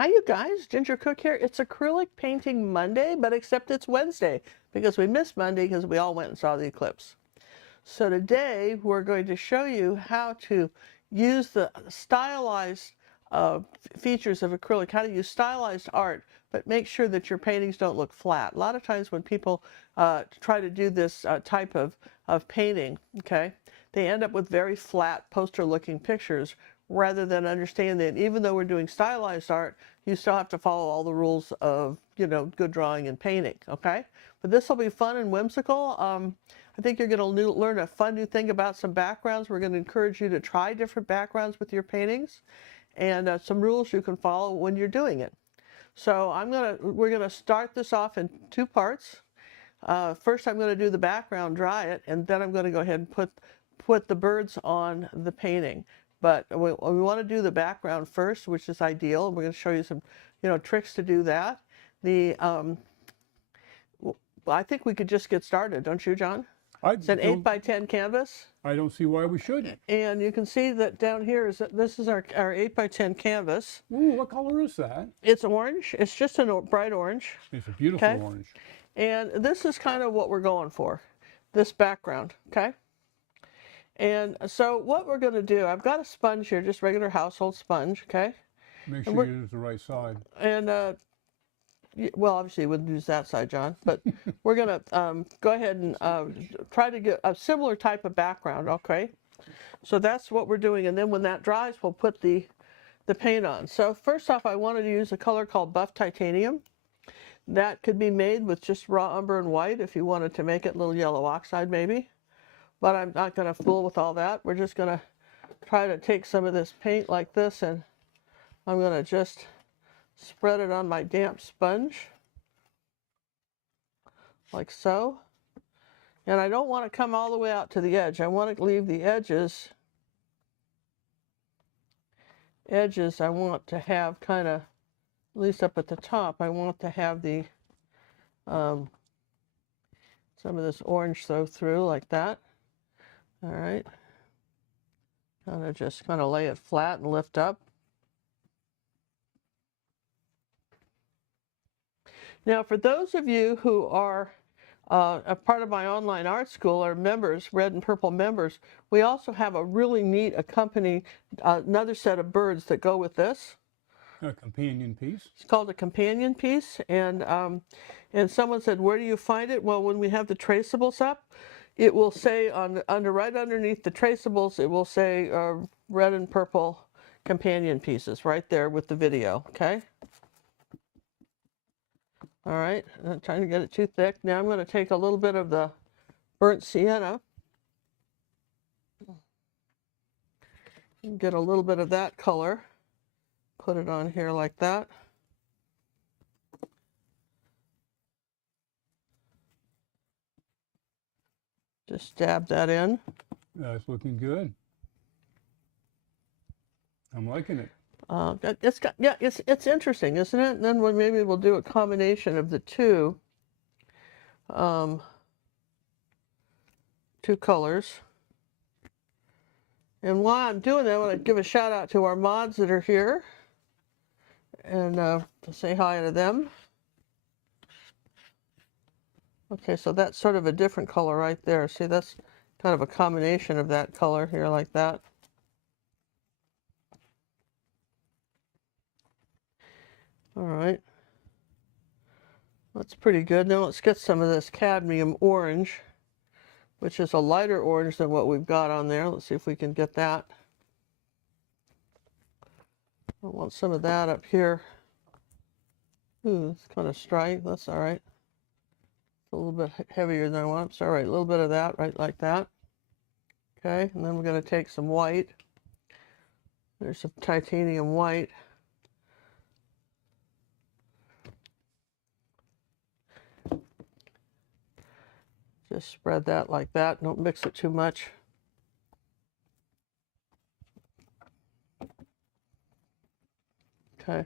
Hi you guys, Ginger Cook here. It's Acrylic Painting Monday, but except it's Wednesday because we missed Monday because we all went and saw the eclipse. So today we're going to show you how to use the stylized features of acrylic, how to use stylized art, but make sure that your paintings don't look flat. A lot of times when people try to do this type of painting, okay, they end up with very flat poster looking pictures rather than understand that even though we're doing stylized art, you still have to follow all the rules of, good drawing and painting, okay? But this will be fun and whimsical. I think you're going to learn a fun new thing about some backgrounds. We're going to encourage you to try different backgrounds with your paintings and some rules you can follow when you're doing it. So we're going to start this off in two parts. First I'm going to do the background, dry it, and then I'm going to go ahead and put the birds on the painting. But we want to do the background first, which is ideal. We're going to show you some, tricks to do that. I think we could just get started, don't you, John? It's an 8x10 canvas. I don't see why we shouldn't. And you can see that down here this is our 8x10 canvas. Ooh, what color is that? It's orange. It's just a bright orange. It's a beautiful okay? Orange. And this is kind of what we're going for, this background, okay? And so what we're going to do, I've got a sponge here, just regular household sponge, okay? Make sure you use the right side. And, well, obviously you wouldn't use that side, John, but we're going to go ahead and try to get a similar type of background, okay? So that's what we're doing. And then when that dries, we'll put the paint on. So first off, I wanted to use a color called Buff Titanium. That could be made with just raw umber and white if you wanted to make it a little yellow oxide maybe. But I'm not going to fool with all that. We're just going to try to take some of this paint like this, and I'm going to just spread it on my damp sponge, like so. And I don't want to come all the way out to the edge. I want to leave the edges I want to have kind of, at least up at the top, I want to have the some of this orange through like that. All right, just kind of lay it flat and lift up. Now, for those of you who are a part of my online art school or members, red and purple members, we also have a really neat another set of birds that go with this. A companion piece. It's called a companion piece, and someone said, where do you find it? Well, when we have the traceables up, it will say right underneath the traceables, it will say red and purple companion pieces right there with the video, okay? All right, I'm not trying to get it too thick. Now I'm going to take a little bit of the burnt sienna. Get a little bit of that color. Put it on here like that. Just dab that in. That's looking good. I'm liking it. It's interesting, isn't it? And then maybe we'll do a combination of the two colors. And while I'm doing that, I want to give a shout out to our mods that are here and to say hi to them. Okay, so that's sort of a different color right there. See, that's kind of a combination of that color here like that. All right. That's pretty good. Now let's get some of this cadmium orange, which is a lighter orange than what we've got on there. Let's see if we can get that. I want some of that up here. Ooh, it's kind of striped. That's all right. A little bit heavier than I want. It's all right. A little bit of that right like that. Okay, and then we're going to take some white. There's some titanium white. Just spread that like that. Don't mix it too much. Okay.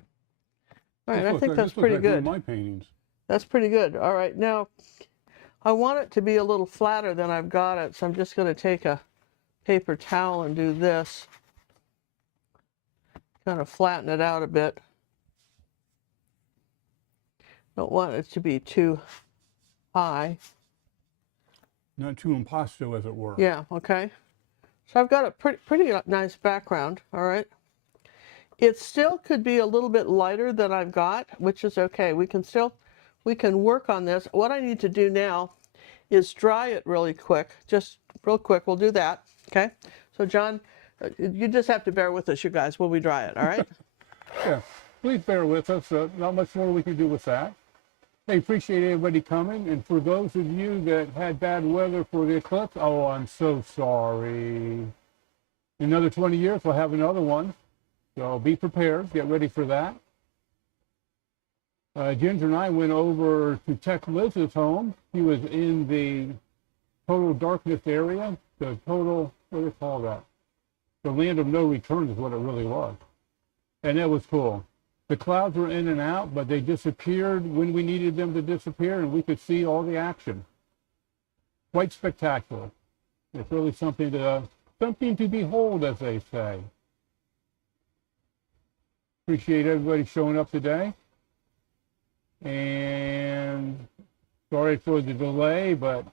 All right, I think that's pretty good. My paintings. That's pretty good. All right, now I want it to be a little flatter than I've got it, so I'm just going to take a paper towel and do this. Kind of flatten it out a bit. Don't want it to be too high. Not too impasto, as it were. Yeah, okay. So I've got a pretty nice background, all right? It still could be a little bit lighter than I've got, which is okay. We can work on this. What I need to do now is dry it really quick, just real quick. We'll do that, okay? So John, you just have to bear with us, you guys, when we dry it, all right? Yeah, please bear with us. Not much more we can do with that. Hey, appreciate everybody coming. And for those of you that had bad weather for the eclipse, oh, I'm so sorry. In another 20 years, we'll have another one. So be prepared. Get ready for that. Ginger and I went over to check Liz's home. He was in the total darkness area. The total, what do they call that? The land of no return is what it really was. And that was cool. The clouds were in and out, but they disappeared when we needed them to disappear, and we could see all the action. Quite spectacular. It's really something to behold, as they say. Appreciate everybody showing up today. And sorry for the delay, but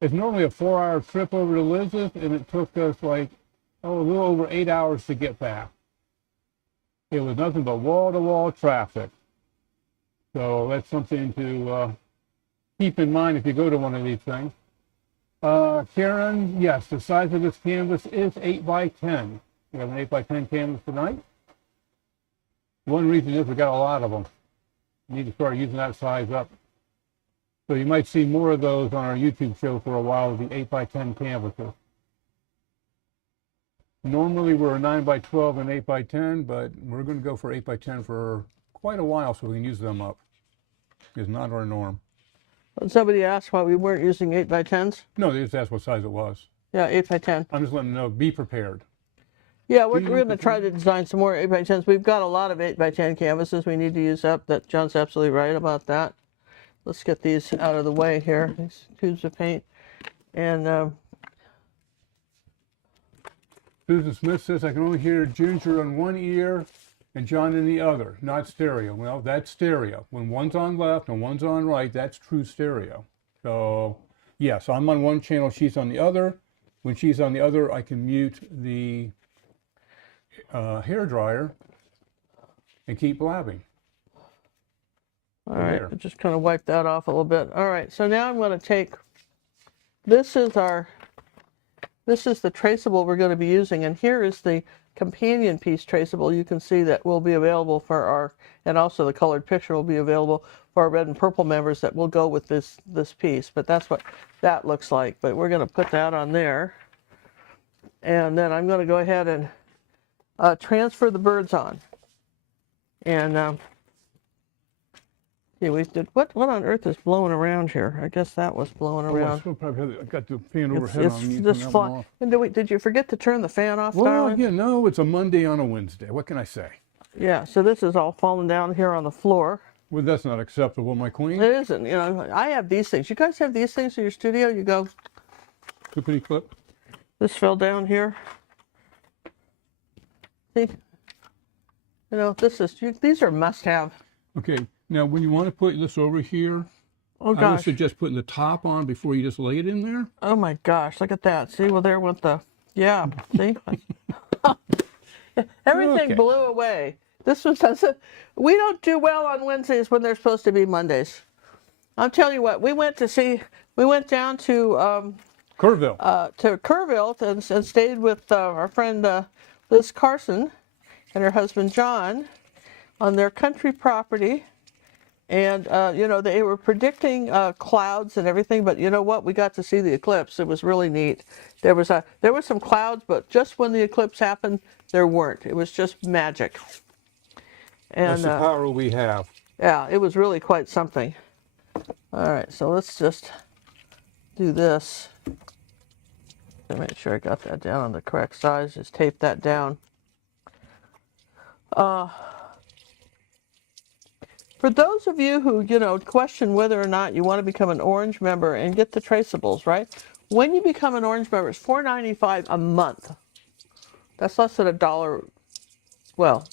it's normally a 4-hour trip over to Liz's, and it took us like, a little over 8 hours to get back. It was nothing but wall-to-wall traffic. So that's something to keep in mind if you go to one of these things. Karen, yes, the size of this canvas is 8 by 10. We have an 8 by 10 canvas tonight. One reason is we got a lot of them. We need to start using that size up. So you might see more of those on our YouTube show for a while, the 8 by 10 canvases. Normally we're a 9 by 12 and 8 by 10, but we're going to go for 8 by 10 for quite a while so we can use them up. It's not our norm. Somebody asked why we weren't using 8 by 10s. No, they just asked what size it was. Yeah, 8 by 10. I'm just letting them know, be prepared. Yeah, we're going to try to design some more 8 by 10s. We've got a lot of 8 by 10 canvases we need to use up. That John's absolutely right about that. Let's get these out of the way here, these tubes of paint. And Susan Smith says, I can only hear Ginger on one ear and John in the other, not stereo. Well, that's stereo. When one's on left and one's on right, that's true stereo. So, yes, I'm on one channel, she's on the other. When she's on the other, I can mute the hair dryer and keep blabbing. All right, just kind of wipe that off a little bit. All right, so now I'm going to take, this is the traceable we're going to be using, and here is the companion piece traceable. You can see that will be available for our, and also the colored picture will be available for our red and purple members that will go with this piece, but that's what that looks like. But we're going to put that on there, and then I'm going to go ahead and transfer the birds on. And yeah, we did. What on earth is blowing around here? I guess that was blowing around. Oh, I got the fan overhead on me. It's fly. And did you forget to turn the fan off, well, darling? you know, it's a Monday on a Wednesday. What can I say? Yeah, so this is all falling down here on the floor. Well, that's not acceptable, my queen. It isn't. You know, I have these things. You guys have these things in your studio? You go. Clippity clip. This fell down here. See? You know, these are must-have. Okay, now when you want to put this over here, Oh I would gosh. suggest putting the top on before you just lay it in there. Oh my gosh, look at that. See, well, there went the, yeah, see? Everything Okay. blew away. This was, we don't do well on Wednesdays when they're supposed to be Mondays. I'll tell you what, we went down to Kerrville. and stayed with our friend Liz Carson and her husband John on their country property. And, you know, they were predicting clouds and everything, but you know what? We got to see the eclipse. It was really neat. There was some clouds, but just when the eclipse happened, there weren't. It was just magic. And, That's the power we have. yeah, it was really quite something. All right, so let's just do this. Make sure I got that down on the correct size. Just tape that down. For those of you who, you know, question whether or not you want to become an Orange member and get the traceables, right? When you become an Orange member, it's $4.95 a month. That's less than $1. Well,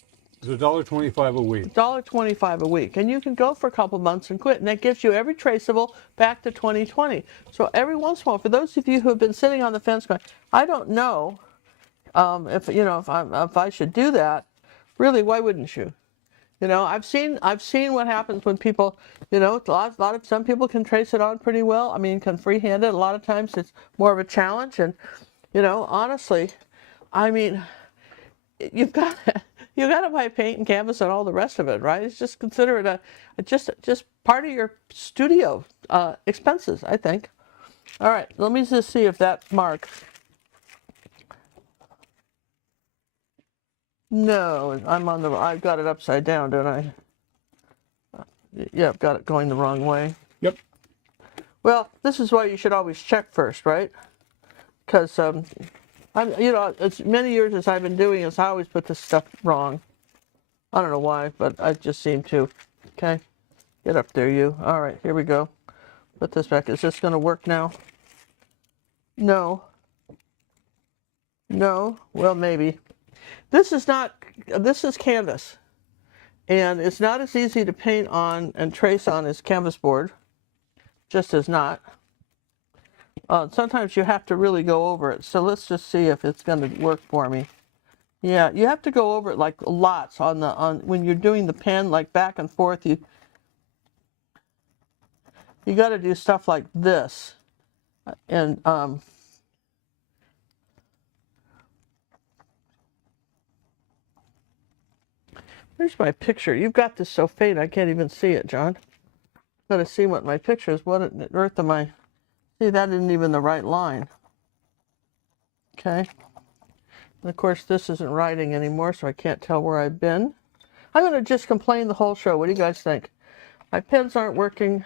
It's $1.25 a week. $1.25 a week, and you can go for a couple months and quit, and that gives you every traceable back to 2020. So every once in a while, for those of you who have been sitting on the fence going, I don't know if if I should do that, really, why wouldn't you? You know, I've seen what happens when people, you know, some people can trace it on pretty well. I mean, can freehand it. A lot of times it's more of a challenge, and you know, honestly, I mean, you've got to buy paint and canvas and all the rest of it, right? It's just consider it just part of your studio expenses, I think. All right, let me just see if that marks. No, I've got it upside down, don't I? Yeah, I've got it going the wrong way. Yep. Well, this is why you should always check first, right? Because as many years as I've been doing this, I always put this stuff wrong. I don't know why, but I just seem to. Okay, get up there, you. All right, here we go. Put this back. Is this going to work now? No. No. Well, maybe. This is canvas, and it's not as easy to paint on and trace on as canvas board. Just as not. Sometimes you have to really go over it. So let's just see if it's going to work for me. Yeah, you have to go over it like lots when you're doing the pen, like back and forth. You got to do stuff like this, and here's my picture. You've got this so faint I can't even see it, John. Got to see what my picture is. What on earth am I? See, that isn't even the right line. Okay. And of course, this isn't writing anymore, so I can't tell where I've been. I'm going to just complain the whole show. What do you guys think? My pens aren't working.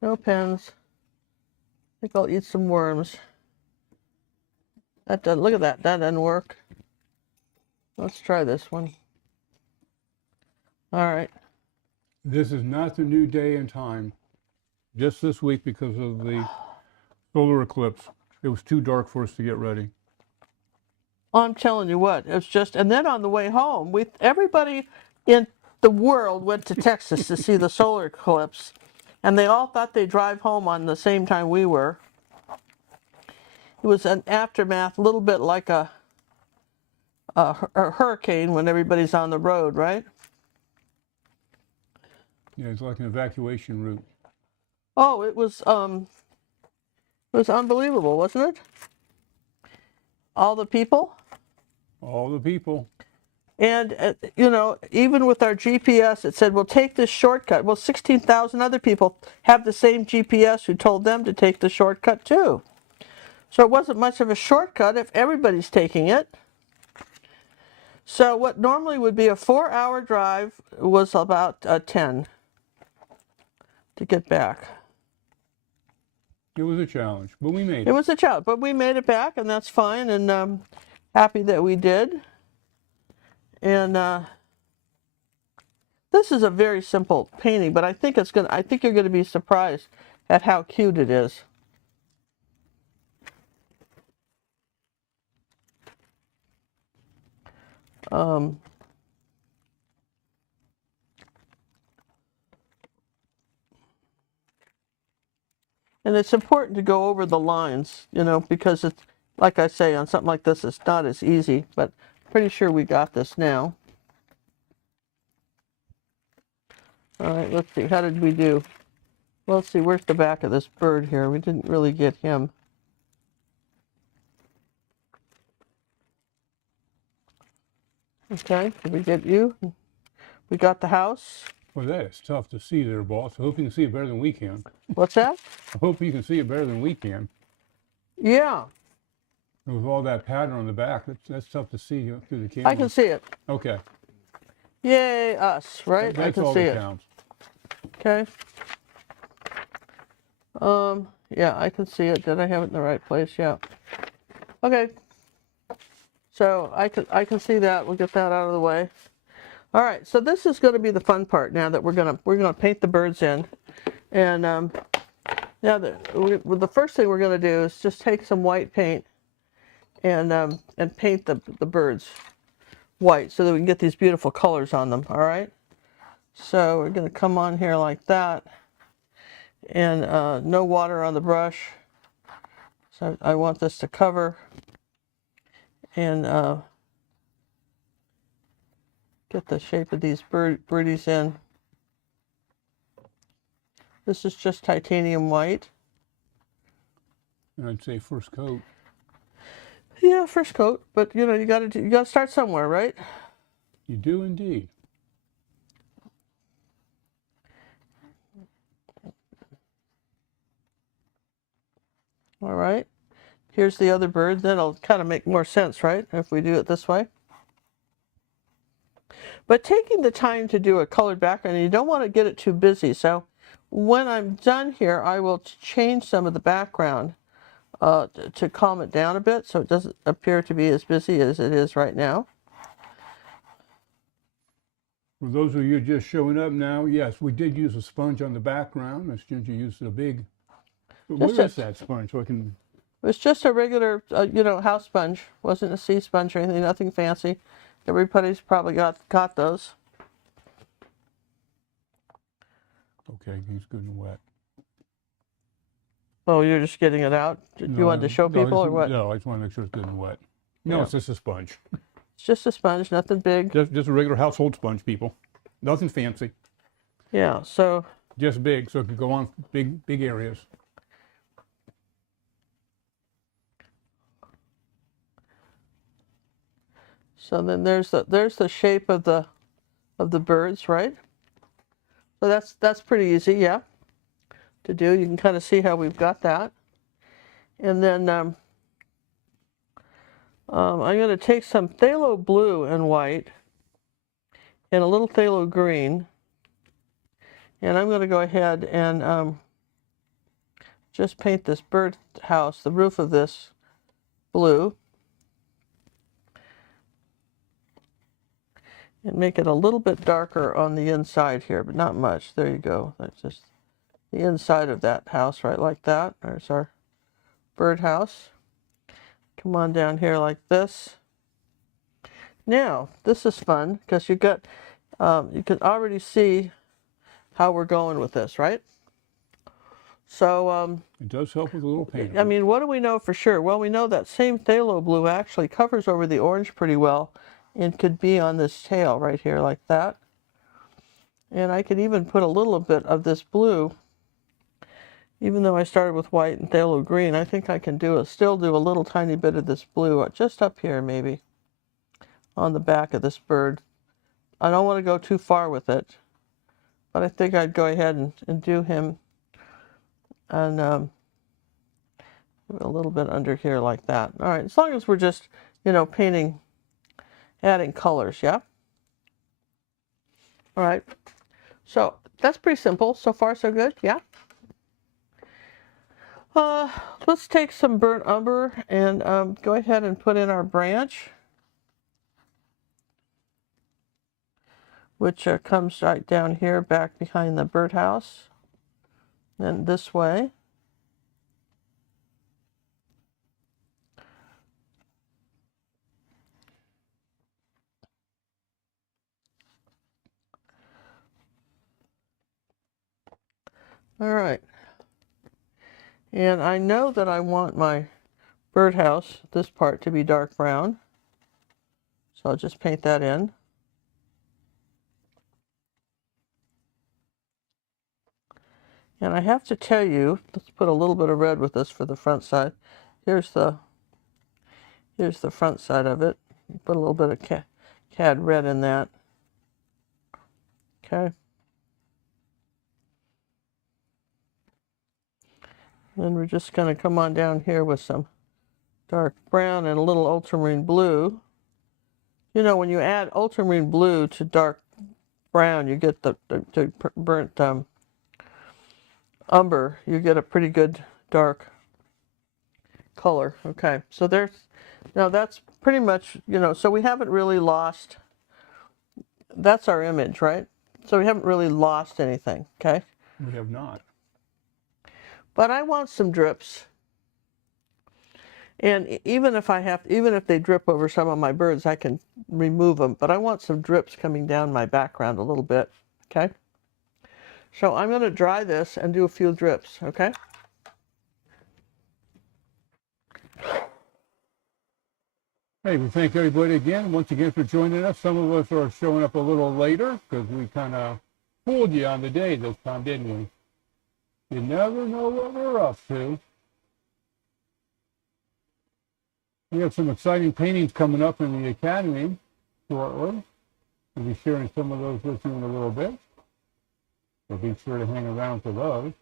No pens. I think I'll eat some worms. That doesn't, look at that. That doesn't work. Let's try this one. All right. This is not the new day and time. Just this week, because of the solar eclipse, it was too dark for us to get ready. I'm telling you what, it's just, and then on the way home, everybody in the world went to Texas to see the solar eclipse, and they all thought they'd drive home on the same time we were. It was an aftermath, a little bit like a hurricane when everybody's on the road, right? Yeah, it's like an evacuation route. Oh, it was unbelievable, wasn't it? All the people. All the people. And, you know, even with our GPS, it said, well, take this shortcut. Well, 16,000 other people have the same GPS who told them to take the shortcut, too. So it wasn't much of a shortcut if everybody's taking it. So what normally would be a 4-hour drive was about 10 to get back. It was a challenge, but we made it. It was a challenge, but we made it back, and that's fine, and happy that we did. And this is a very simple painting, but I think you're gonna be surprised at how cute it is. And it's important to go over the lines, you know, because it's, like I say, on something like this, it's not as easy, but pretty sure we got this now. All right, let's see, how did we do? Well, let's see, where's the back of this bird here? We didn't really get him. Okay, did we get you? We got the house. Well, that is tough to see there, boss. I hope you can see it better than we can. What's that? I hope you can see it better than we can. Yeah. With all that pattern on the back, that's tough to see through the camera. I can see it. Okay. Yay, us, right? That's I can all see that it. counts. Okay. Yeah, I can see it. Did I have it in the right place? Yeah. Okay. So I can see that. We'll get that out of the way. All right. So this is going to be the fun part now that we're gonna paint the birds in, and now the first thing we're going to do is just take some white paint and paint the birds. white so that we can get these beautiful colors on them, all right? So we're going to come on here like that, and no water on the brush. So I want this to cover and get the shape of these birdies in. This is just titanium white. I'd say first coat. Yeah, first coat, but you know, you gotta start somewhere, right? You do indeed. All right. Here's the other bird. That'll kind of make more sense, right? If we do it this way. But taking the time to do a colored background, you don't want to get it too busy. So when I'm done here, I will change some of the background to calm it down a bit so it doesn't appear to be as busy as it is right now. For those of you just showing up now, yes, we did use a sponge on the background. Miss Ginger used a big. Where is that sponge? So I can. It was just a regular, you know, house sponge. Wasn't a sea sponge or anything. Nothing fancy. Everybody's probably got those. Okay, he's good and wet. Oh, you're just getting it out? You wanted to show people or what? No, I just want to make sure it's good and wet. No, Yeah. it's just a sponge. It's just a sponge, nothing big. Just a regular household sponge, people. Nothing fancy. Yeah, so. Just big, so it could go on big areas. So then there's the shape of the birds, right? So that's pretty easy, yeah, to do. You can kind of see how we've got that. And then I'm going to take some phthalo blue and white and a little phthalo green, and I'm going to go ahead and just paint this birdhouse, the roof of this, blue. And make it a little bit darker on the inside here, but not much. There you go. That's just the inside of that house, right like that. There's our birdhouse. Come on down here like this. Now, this is fun because you can already see how we're going with this, right? So it does help with a little paint. I mean, what do we know for sure? Well, we know that same phthalo blue actually covers over the orange pretty well. It could be on this tail right here like that. And I could even put a little bit of this blue, even though I started with white and phthalo green. I think I can still do a little tiny bit of this blue just up here maybe on the back of this bird. I don't want to go too far with it, but I think I'd go ahead and do him and a little bit under here like that. All right, as long as we're just, you know, painting, adding colors, yeah? All right, so that's pretty simple. So far, so good, yeah? Let's take some burnt umber and go ahead and put in our branch, which comes right down here back behind the birdhouse, and this way. All right, and I know that I want my birdhouse, this part, to be dark brown, so I'll just paint that in. And I have to tell you, let's put a little bit of red with this for the front side. Here's the front side of it. Put a little bit of cad red in that. Okay. Then we're just going to come on down here with some dark brown and a little ultramarine blue. You know, when you add ultramarine blue to dark brown, you get the burnt umber. You get a pretty good dark color. Okay, so now that's pretty much, you know, so we haven't really lost, that's our image, right? So we haven't really lost anything, okay? We have not. But I want some drips. And even if they drip over some of my birds, I can remove them, but I want some drips coming down my background a little bit, okay? So I'm going to dry this and do a few drips, okay? Hey, we thank everybody again, once again, for joining us. Some of us are showing up a little later because we kind of fooled you on the day this time, didn't we? You never know what we're up to. We have some exciting paintings coming up in the Academy shortly. We'll be sharing some of those with you in a little bit. So be sure to hang around for those.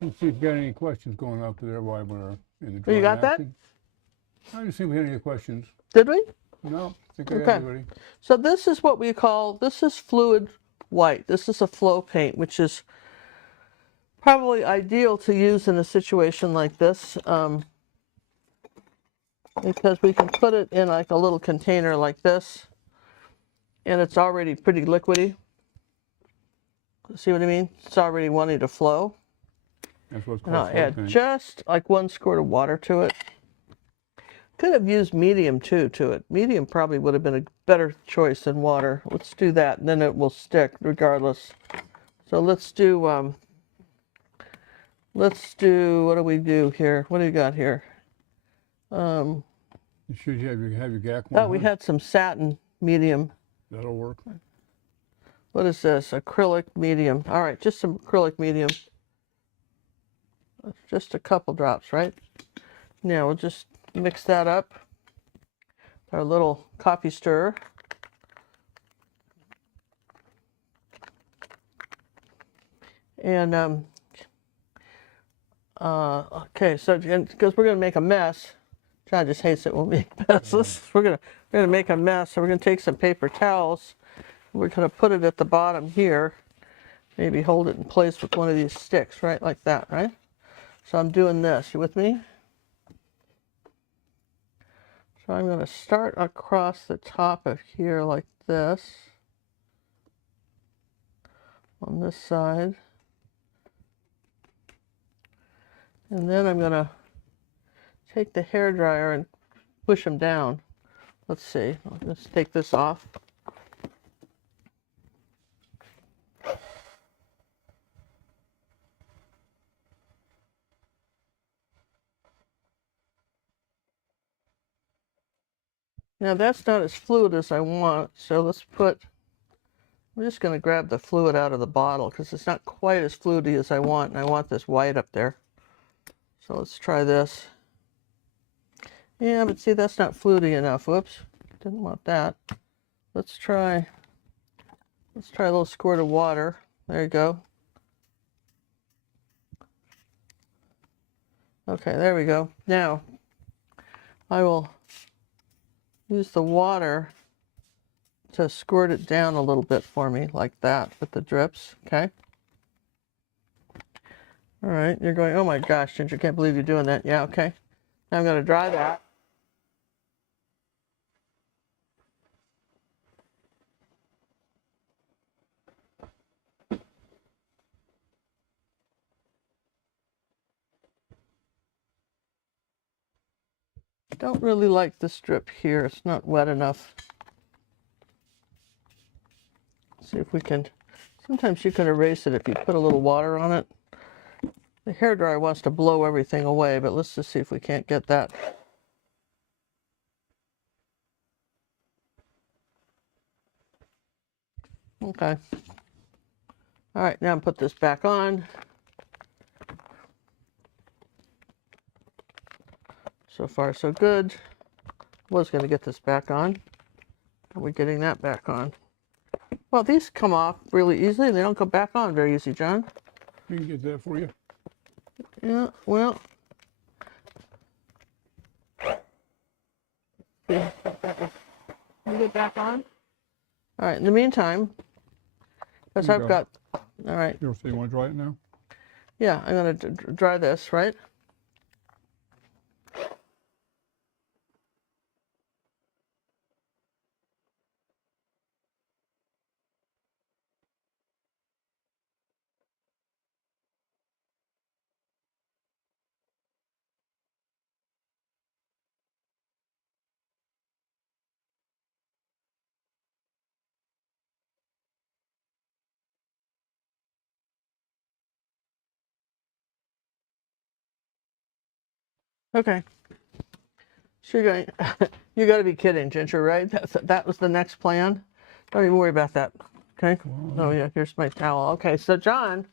Let's see if you got any questions going up there while we're in the drawing. You got that? I didn't see if we had any questions. Did we? No, I think I got Okay. everybody. So this is what we call, this is fluid white. This is a flow paint, which is probably ideal to use in a situation like this, because we can put it in like a little container like this, and it's already pretty liquidy. See what I mean? It's already wanting to flow. That's what's And called I'll flow add paint. just like 1 squirt of water to it. Could have used medium too to it. Medium probably would have been a better choice than water. Let's do that, and then it will stick regardless. So let's do, what do we do here? What do you got here? You should have your GAC one. Oh, we had some satin medium. That'll work. What is this? Acrylic medium. All right, just some acrylic medium. Just a couple drops, right? Now we'll just mix that up. Our little coffee stirrer. And, okay, so because we're going to make a mess. John just hates it when we make messes. We're gonna make a mess, so we're gonna take some paper towels. We're gonna put it at the bottom here. Maybe hold it in place with one of these sticks, right, like that, right? So I'm doing this. You with me? So I'm gonna start across the top of here like this. On this side. And then I'm gonna take the hairdryer and push them down. Let's see. Let's take this off. Now that's not as fluid as I want, so let's put, I'm just going to grab the fluid out of the bottle because it's not quite as fluidy as I want, and I want this white up there. So let's try this. Yeah, but see, that's not fluidy enough. Whoops, didn't want that. Let's try a little squirt of water. There you go. Okay, there we go. Now, I will use the water to squirt it down a little bit for me, like that, with the drips, okay? All right, you're going, oh my gosh, Ginger, can't believe you're doing that. Yeah, okay. Now I'm going to dry that. Don't really like this strip here. It's not wet enough. See if we can, sometimes you can erase it if you put a little water on it. The hairdryer wants to blow everything away, but let's just see if we can't get that. Okay. All right, now put this back on. So far, so good. Was going to get this back on. Are we getting that back on? Well, these come off really easily. They don't go back on very easy, John. We can get that for you. Yeah, well. Can you get back on? All right, in the meantime, because I've got, all right. You want to dry it now? Yeah, I'm going to dry this, right? Okay. So you're going, you got to be kidding, Ginger, right? That was the next plan? Don't even worry about that. Okay? Oh, yeah, here's my towel. Okay, so John,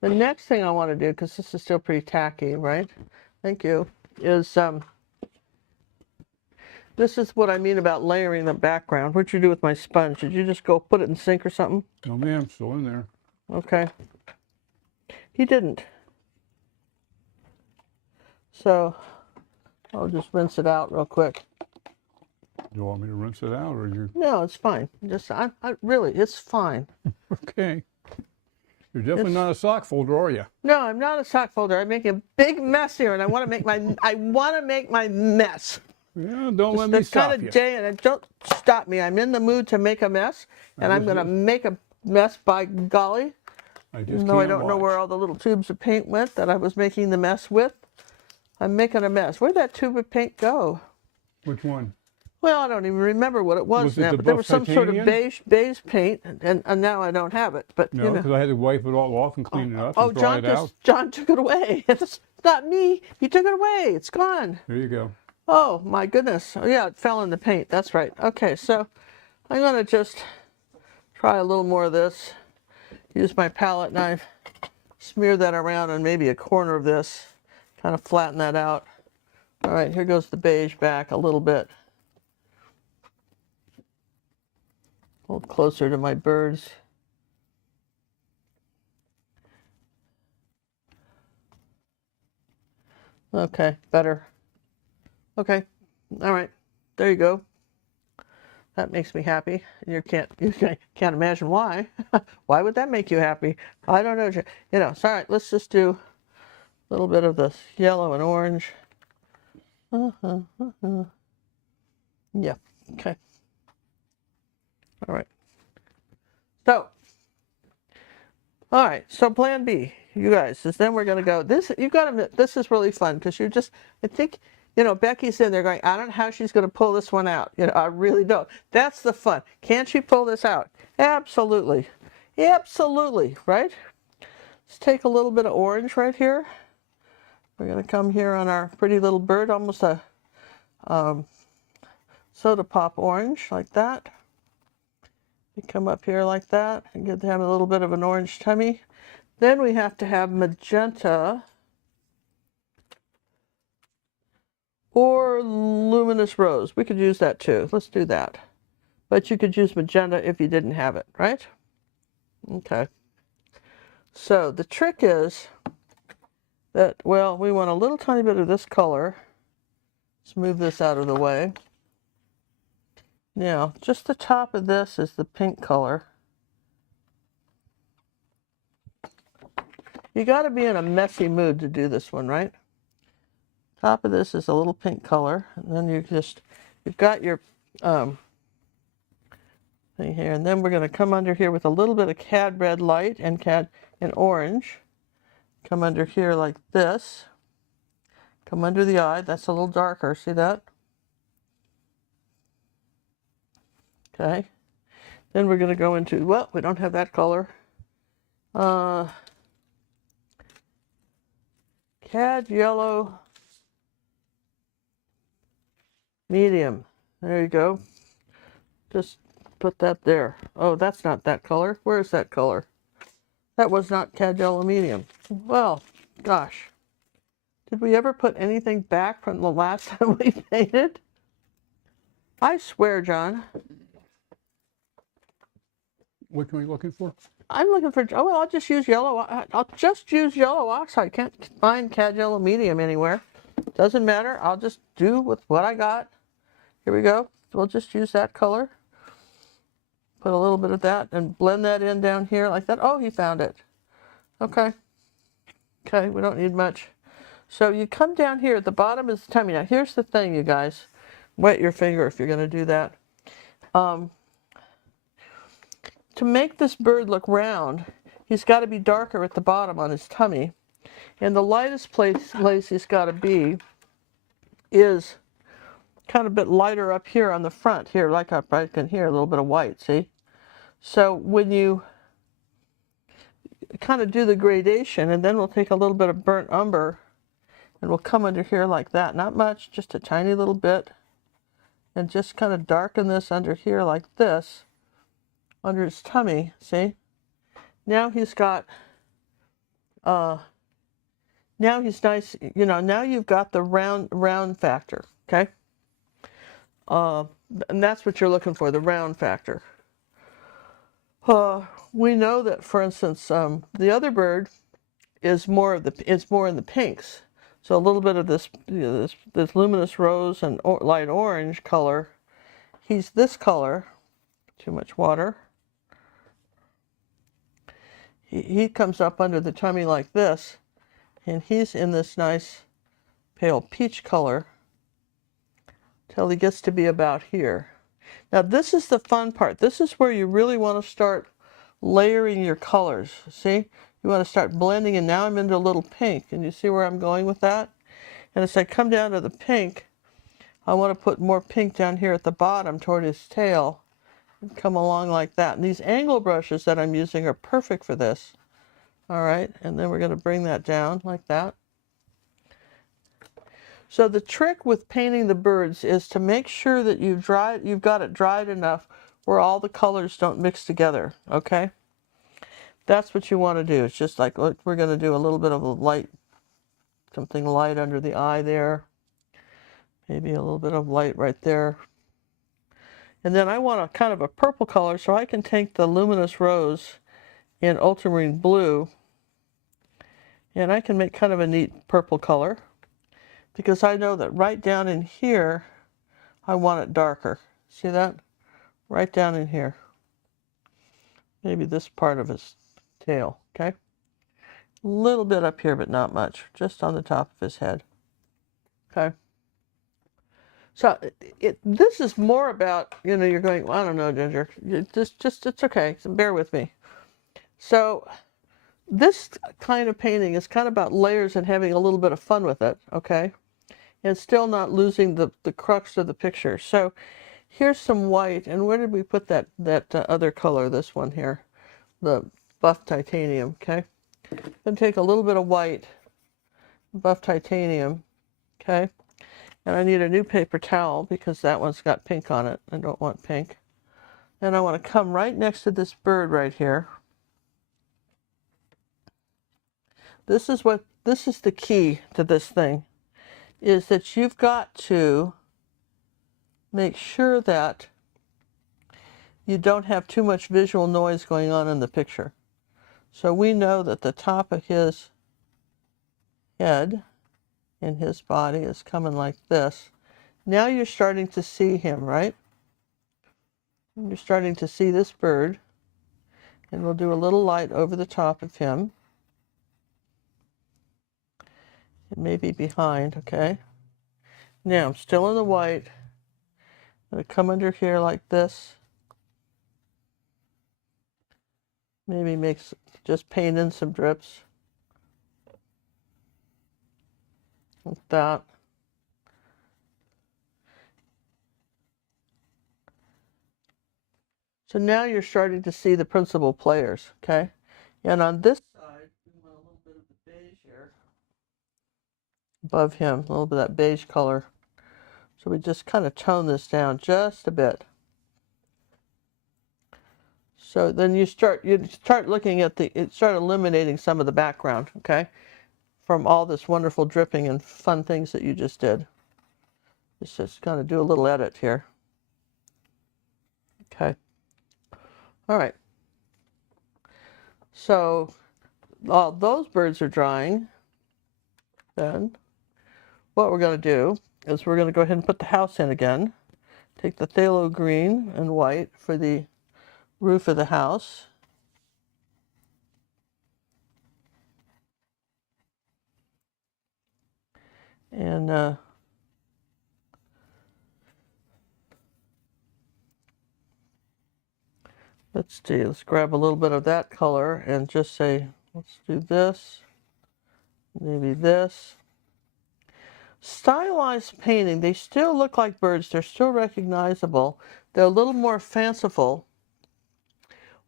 the next thing I want to do, because this is still pretty tacky, right? Thank you, is this is what I mean about layering the background. What'd you do with my sponge? Did you just go put it in the sink or something? No, ma'am, still in there. Okay. He didn't. So I'll just rinse it out real quick. You want me to rinse it out, or you? No, it's fine. Just, I really, it's fine. Okay. You're definitely not a sock folder, are you? No, I'm not a sock folder. I'm making a big mess here, and I want to make my mess. Yeah, don't let me stop kind you. of day, and don't stop me. I'm in the mood to make a mess, and I'm going to make a mess, by golly. Even though I don't know where all the little tubes of paint went that I was making the mess with. I'm making a mess. Where'd that tube of paint go? Which one? Well, I don't even remember what it was now, but there was some sort of beige paint, and now I don't have it. But no, because I had to wipe it all off and clean it up and dry it out. John took it away. It's not me. He took it away. It's gone. There you go. Oh my goodness. Oh, yeah, it fell in the paint. That's right. Okay, so I'm going to just try a little more of this. Use my palette knife, smear that around on maybe a corner of this, kind of flatten that out. All right, here goes the beige back a little bit. A little closer to my birds. Okay, better. Okay, all right, there you go. That makes me happy. You can't imagine why. Why would that make you happy? I don't know. You know, so all right, let's just do a little bit of this yellow and orange. Yeah, okay. All right. So, all right, so plan B, you guys, is then we're going to go, this is really fun, because I think, you know, Becky's in there going, I don't know how she's going to pull this one out. You know, I really don't. That's the fun. Can she pull this out? Absolutely. Absolutely, right? Let's take a little bit of orange right here. We're going to come here on our pretty little bird, almost a soda pop orange, like that. We come up here like that and give them a little bit of an orange tummy. Then we have to have magenta or luminous rose. We could use that too. Let's do that. But you could use magenta if you didn't have it, right? Okay. So the trick is that, well, we want a little tiny bit of this color. Let's move this out of the way. Now, just the top of this is the pink color. You got to be in a messy mood to do this one, right? Top of this is a little pink color, and then you've got your thing here, and then we're going to come under here with a little bit of cad red light and orange. Come under here like this. Come under the eye. That's a little darker. See that? Okay. Then we're going to go into, well, we don't have that color. Cad yellow medium. There you go. Just put that there. Oh, that's not that color. Where is that color? That was not cad yellow medium. Well, gosh. Did we ever put anything back from the last time we painted? I swear, John. What are you looking for? I'm looking for, oh, well, I'll just use yellow. I'll just use yellow oxide. Can't find cad yellow medium anywhere. Doesn't matter. I'll just do with what I got. Here we go. We'll just use that color. Put a little bit of that and blend that in down here like that. Oh, he found it. Okay. Okay, we don't need much. So you come down here at the bottom is the tummy. Now here's the thing, you guys. Wet your finger if you're going to do that. To make this bird look round, he's got to be darker at the bottom on his tummy. And the lightest place he's got to be is kind of a bit lighter up here on the front. Here, like up right in here, a little bit of white, see? So when you kind of do the gradation, and then we'll take a little bit of burnt umber, And we'll come under here like that. Not much, just a tiny little bit. And just kind of darken this under here like this, under his tummy, see? Now he's got, now he's nice, you know, now you've got the round factor, okay? And that's what you're looking for, the round factor. We know that, for instance, the other bird is more of it's more in the pinks. So a little bit of this, you know, this luminous rose and light orange color. He's this color. Too much water. He comes up under the tummy like this, and he's in this nice pale peach color till he gets to be about here. Now this is the fun part. This is where you really want to start layering your colors. See? You want to start blending, and now I'm into a little pink, and you see where I'm going with that? And as I come down to the pink, I want to put more pink down here at the bottom toward his tail and come along like that. And these angle brushes that I'm using are perfect for this. All right, and then we're going to bring that down like that. So the trick with painting the birds is to make sure that you've got it dried enough where all the colors don't mix together, okay? That's what you want to do. It's just like, look, we're going to do a little bit of a light, something light under the eye there. Maybe a little bit of light right there. And then I want a kind of a purple color, so I can take the luminous rose in ultramarine blue, and I can make kind of a neat purple color, because I know that right down in here, I want it darker. See that? Right down in here. Maybe this part of his tail, okay? A little bit up here, but not much. Just on the top of his head. Okay? So this is more about, you know, you're going, well, I don't know, Ginger. It's okay. So bear with me. So this kind of painting is kind of about layers and having a little bit of fun with it, okay? And still not losing the crux of the picture. So here's some white, and where did we put that other color? This one here, the buff titanium. Okay, I'm gonna take a little bit of white, buff titanium. Okay, and I need a new paper towel because that one's got pink on it. I don't want pink. And I want to come right next to this bird right here. This is the key to this thing, is that you've got to make sure that you don't have too much visual noise going on in the picture. So we know that the top of his head and his body is coming like this. Now you're starting to see him, right? You're starting to see this bird, and we'll do a little light over the top of him. It may be behind, okay? Now I'm still in the white. I'm going to come under here like this. Maybe just paint in some drips. Like that. So now you're starting to see the principal players, okay? And on this side, we want a little bit of the beige here. Above him, a little bit of that beige color. So we just kind of tone this down just a bit. So then you start looking at start eliminating some of the background, okay? From all this wonderful dripping and fun things that you just did. Just kind of do a little edit here. Okay. All right. So all those birds are drying. Then what we're going to do is we're going to go ahead and put the house in again. Take the phthalo green and white for the roof of the house. And let's see, let's grab a little bit of that color and just say, let's do this, maybe this. Stylized painting, they still look like birds, they're still recognizable. They're a little more fanciful,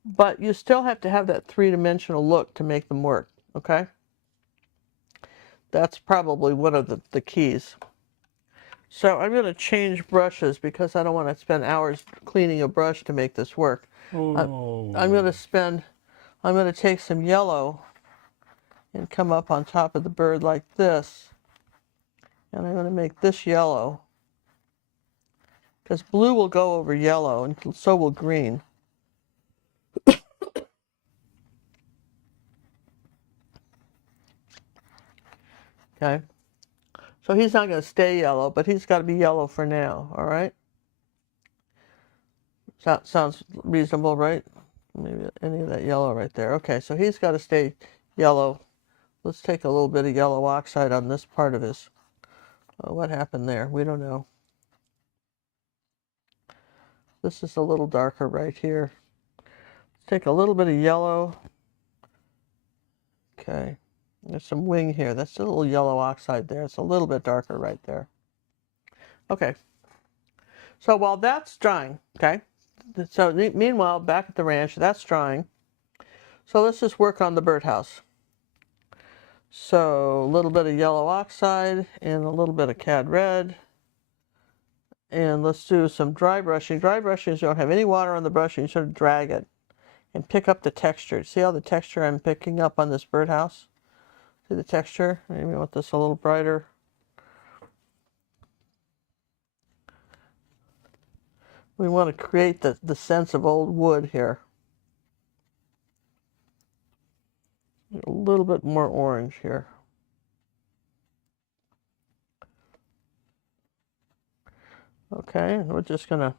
but you still have to have that three-dimensional look to make them work, okay? That's probably one of the keys. So I'm going to change brushes because I don't want to spend hours cleaning a brush to make this work. Oh. I'm going to take some yellow and come up on top of the bird like this. And I'm going to make this yellow. Because blue will go over yellow, and so will green. Okay. So he's not going to stay yellow, but he's got to be yellow for now, all right? Sounds reasonable, right? Maybe any of that yellow right there. Okay, so he's got to stay yellow. Let's take a little bit of yellow oxide on this part of his. Oh, what happened there? We don't know. This is a little darker right here. Let's take a little bit of yellow. Okay. There's some wing here. That's a little yellow oxide there. It's a little bit darker right there. Okay. So while that's drying, okay, so meanwhile, back at the ranch, that's drying. So let's just work on the birdhouse. So a little bit of yellow oxide and a little bit of cad red. And let's do some dry brushing. Dry brushing is you don't have any water on the brush, and you sort of drag it and pick up the texture. See all the texture I'm picking up on this birdhouse? See the texture? Maybe I want this a little brighter. We want to create the sense of old wood here. A little bit more orange here. Okay, we're just gonna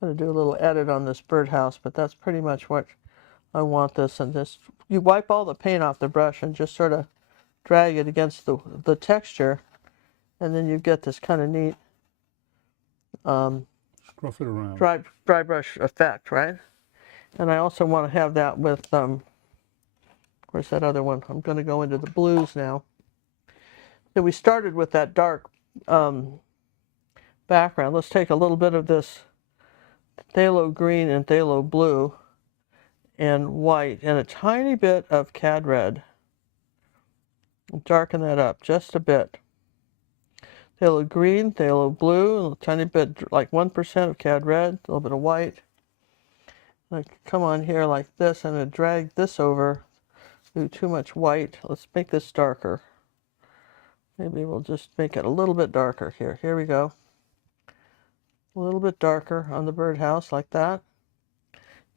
do a little edit on this birdhouse, but that's pretty much what I want this. And this, you wipe all the paint off the brush and just sort of drag it against the texture, and then you get this kind of neat Scruff it around. dry brush effect, right? And I also want to have that with where's that other one? I'm going to go into the blues now. So we started with that dark background. Let's take a little bit of this phthalo green and phthalo blue and white and a tiny bit of cad red. Darken that up just a bit. Phthalo green, phthalo blue, a tiny bit, like 1% of cad red, a little bit of white. Like come on here like this. I'm going to drag this over. Do too much white. Let's make this darker. Maybe we'll just make it a little bit darker here. Here we go. A little bit darker on the birdhouse like that.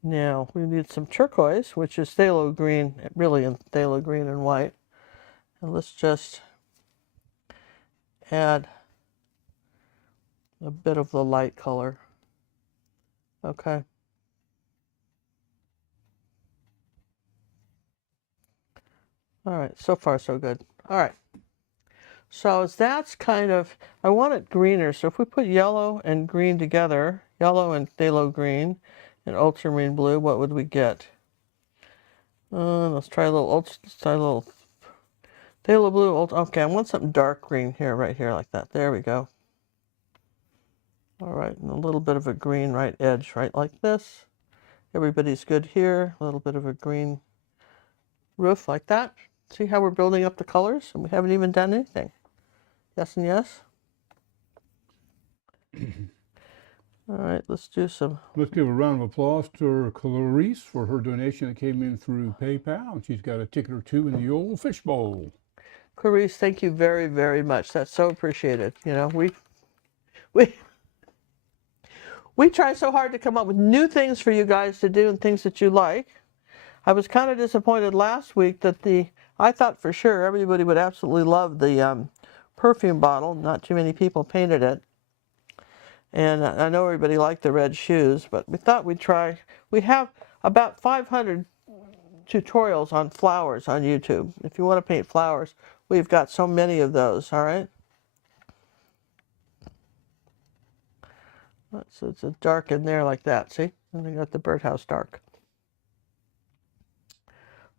Now we need some turquoise, which is phthalo green, really in phthalo green and white. And let's just add a bit of the light color. Okay. All right, so far so good. All right. So that's kind of, I want it greener. So if we put yellow and green together, yellow and phthalo green and ultramarine blue, what would we get? Let's try a little phthalo blue. Okay, I want something dark green here, right here, like that. There we go. All right, and a little bit of a green right edge, right like this. Everybody's good here. A little bit of a green roof like that. See how we're building up the colors? And we haven't even done anything. Yes and yes? All right, let's do some. Let's give a round of applause to Clarice for her donation that came in through PayPal. She's got a ticket or two in the old fishbowl. Clarice, thank you very, very much. That's so appreciated. You know, we try so hard to come up with new things for you guys to do and things that you like. I was kind of disappointed last week that I thought for sure everybody would absolutely love the perfume bottle. Not too many people painted it. And I know everybody liked the red shoes, but we thought we'd try. We have about 500 tutorials on flowers on YouTube. If you want to paint flowers, we've got so many of those, all right? So it's a dark in there like that, see? And I got the birdhouse dark.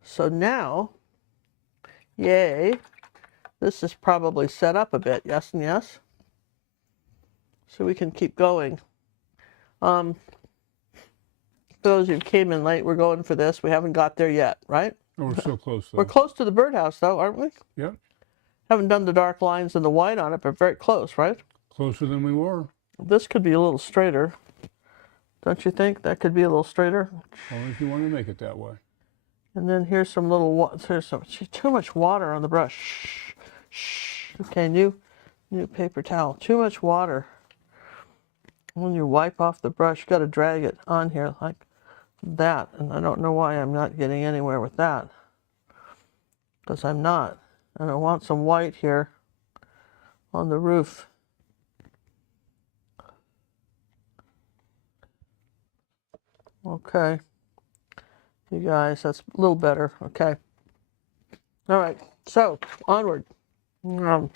So now, yay, this is probably set up a bit, yes and yes? So we can keep going. For those who came in late, we're going for this. We haven't got there yet, right? Oh, we're so close, though. We're close to the birdhouse, though, aren't we? Yeah. Haven't done the dark lines and the white on it, but very close, right? Closer than we were. This could be a little straighter. Don't you think that could be a little straighter? As long as you want to make it that way. And then here's some little, here's some, too much water on the brush. Shh, shh. Okay, new paper towel. Too much water. When you wipe off the brush, you got to drag it on here like that. And I don't know why I'm not getting anywhere with that. Because I'm not. And I want some white here on the roof. Okay. You guys, that's a little better. Okay. All right. So, onward. Give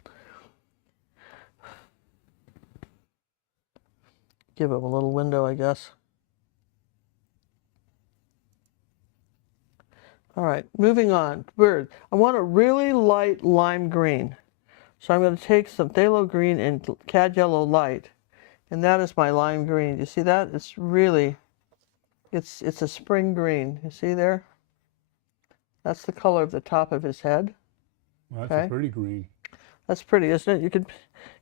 him a little window, I guess. All right, moving on. Bird. I want a really light lime green. So I'm going to take some phthalo green and cad yellow light, and that is my lime green. You see that? It's really, it's a spring green. You see there? That's the color of the top of his head. Well, that's a pretty green. That's pretty, isn't it? You could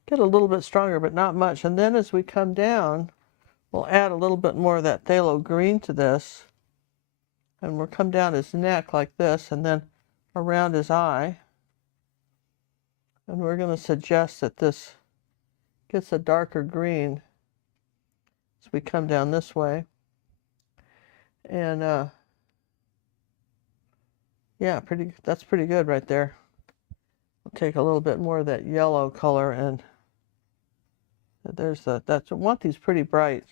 get a little bit stronger, but not much. And then as we come down, we'll add a little bit more of that phthalo green to this. And we'll come down his neck like this, and then around his eye. And we're going to suggest that this gets a darker green as we come down this way. And yeah, that's pretty good right there. We'll take a little bit more of that yellow color, and there's I want these pretty bright.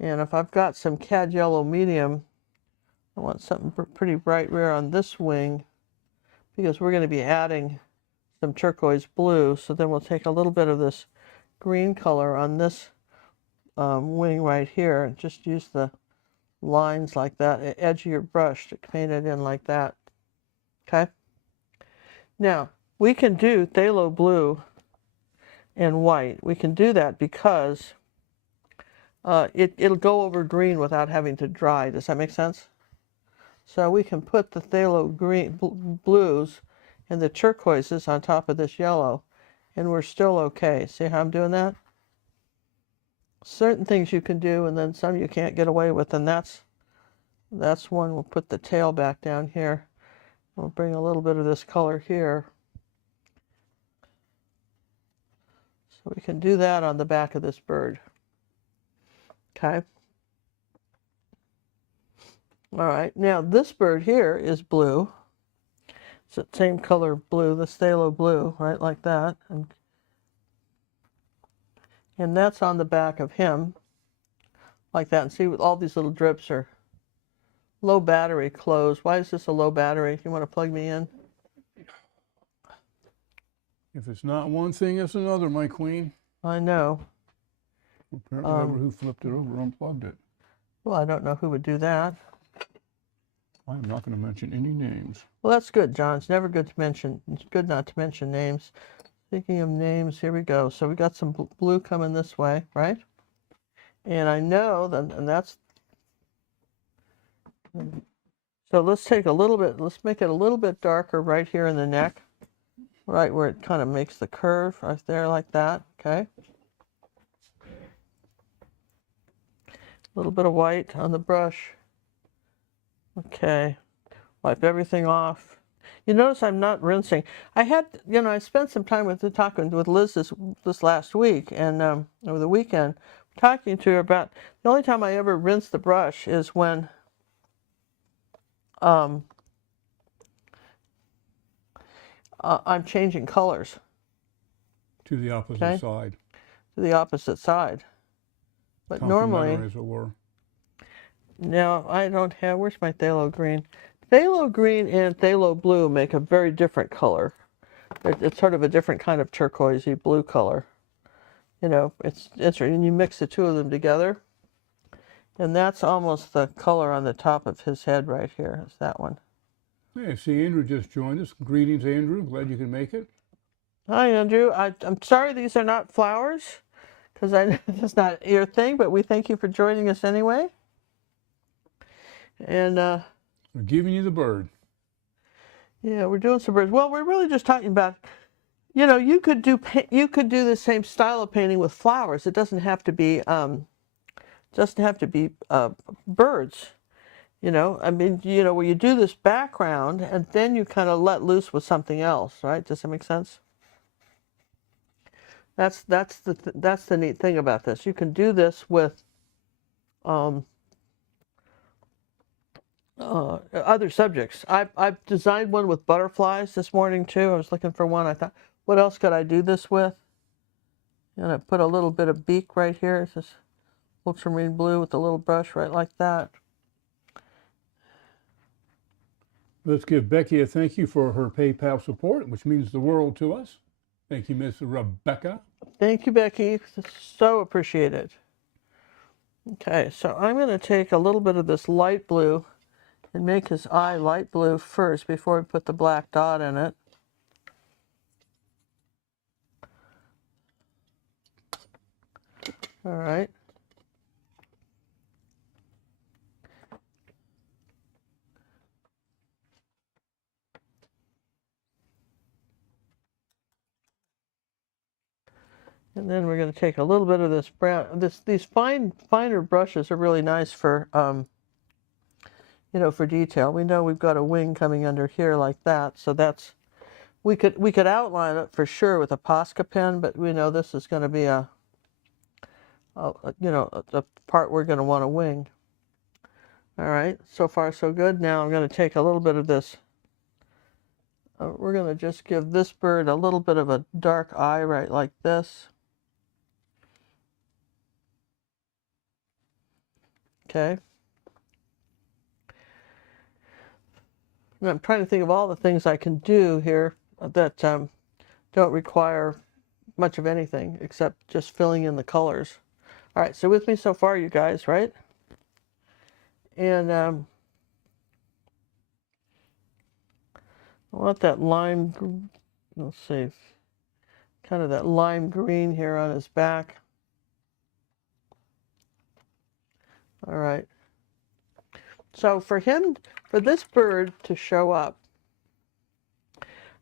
And if I've got some cad yellow medium, I want something pretty bright rare on this wing, because we're going to be adding some turquoise blue. So then we'll take a little bit of this green color on this wing right here, and just use the lines like that, edge of your brush to paint it in like that. Okay. Now we can do phthalo blue and white. We can do that because it'll go over green without having to dry. Does that make sense? So we can put the phthalo green blues and the turquoises on top of this yellow, and we're still okay. See how I'm doing that? Certain things you can do, and then some you can't get away with, and that's one. We'll put the tail back down here. We'll bring a little bit of this color here. So we can do that on the back of this bird. Okay. All right, now this bird here is blue. It's the same color blue, the phthalo blue, right, like that. And that's on the back of him, like that. And see, all these little drips are low battery closed. Why is this a low battery? You want to plug me in? If it's not one thing, it's another, my queen. I know. Apparently, whoever who flipped it over unplugged it. Well, I don't know who would do that. I'm not going to mention any names. Well, that's good, John. It's never good to mention. It's good not to mention names. Speaking of names, here we go. So we got some blue coming this way, right? And I know that, and that's. So let's take a little bit. Let's make it a little bit darker right here in the neck, right where it kind of makes the curve right there, like that. Okay. A little bit of white on the brush. Okay, wipe everything off. You notice I'm not rinsing. I had, I spent some time talking with Liz this last week, and over the weekend, talking to her about the only time I ever rinse the brush is when I'm changing colors. To the opposite side. To the opposite side. But normally, as it were. Now, I don't have, where's my phthalo green? Phthalo green and phthalo blue make a very different color. It's sort of a different kind of turquoisey blue color. It's and you mix the two of them together. And that's almost the color on the top of his head right here. Is that one. Hey, see, Andrew just joined us. Greetings, Andrew. Glad you can make it. Hi, Andrew. I'm sorry these are not flowers, because that's not your thing, but we thank you for joining us anyway. And we're giving you the bird. Yeah, we're doing some birds. Well, we're really just talking about You know, you could do the same style of painting with flowers. It doesn't have to be birds. You know, I mean, you know, where you do this background and then you kind of let loose with something else, right? Does that make sense? That's the neat thing about this. You can do this with other subjects. I've designed one with butterflies this morning too. I was looking for one. I thought, what else could I do this with? And I put a little bit of beak right here. It's this ultramarine blue with a little brush right like that. Let's give Becky a thank you for her PayPal support, which means the world to us. Thank you, Miss Rebecca. Thank you, Becky. So appreciated. Okay, so I'm going to take a little bit of this light blue and make his eye light blue first before we put the black dot in it. All right. And then we're going to take a little bit of this brown. These finer brushes are really nice for, you know, for detail. We know we've got a wing coming under here like that, so that's we could outline it for sure with a Posca pen, but we know this is going to be a you know, the part we're going to want to wing. All right, so far so good. Now I'm going to take a little bit of this. We're going to just give this bird a little bit of a dark eye right like this. Okay. And I'm trying to think of all the things I can do here that don't require much of anything except just filling in the colors. All right, so with me so far, you guys, right? And I want that lime, let's see, kind of that lime green here on his back. All right. So for this bird to show up,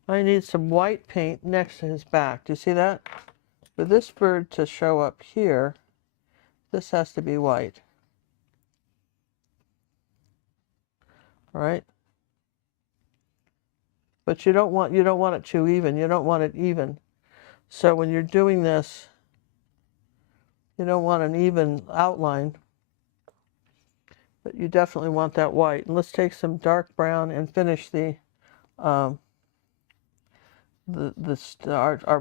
I need some white paint next to his back. Do you see that? For this bird to show up here, this has to be white. All right. But you don't want it too even. You don't want it even. So when you're doing this, you don't want an even outline, but you definitely want that white. And let's take some dark brown and finish our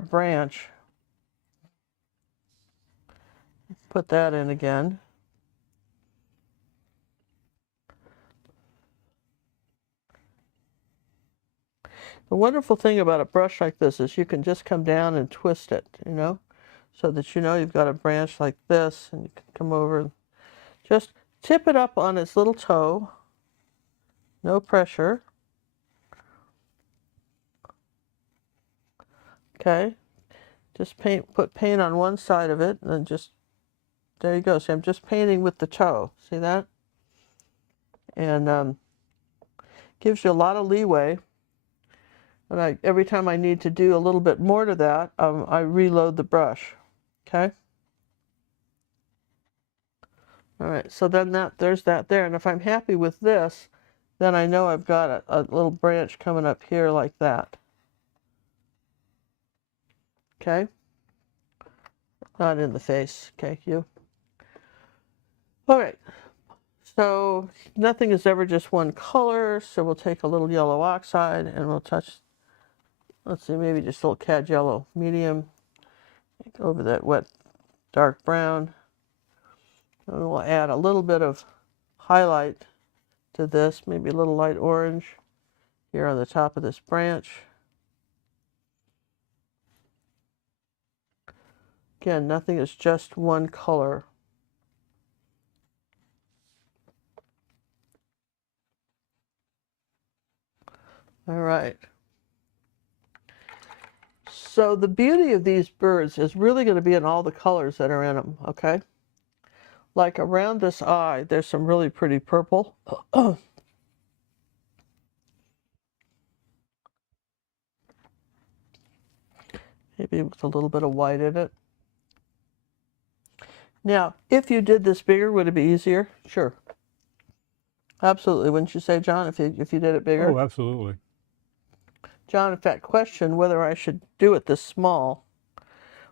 branch. Put that in again. The wonderful thing about a brush like this is you can just come down and twist it, you know, so that you know you've got a branch like this, and you can come over, just tip it up on its little toe, no pressure. Okay, just put paint on one side of it, and then just, there you go. See, I'm just painting with the toe, see that? And gives you a lot of leeway. And every time I need to do a little bit more to that, I reload the brush. Okay. All right. So then there's that there. And if I'm happy with this, then I know I've got a little branch coming up here like that. Okay. Not in the face. Okay, you. All right. So nothing is ever just one color. So we'll take a little yellow oxide and we'll touch. Let's see, maybe just a little cad yellow medium over that wet dark brown. And we'll add a little bit of highlight to this, maybe a little light orange here on the top of this branch. Again, nothing is just one color. All right. So the beauty of these birds is really going to be in all the colors that are in them, okay? Like around this eye, there's some really pretty purple. maybe with a little bit of white in it. Now, if you did this bigger, would it be easier? Sure. Absolutely, wouldn't you say, John, if you did it bigger? Oh, absolutely. John, in fact, questioned whether I should do it this small.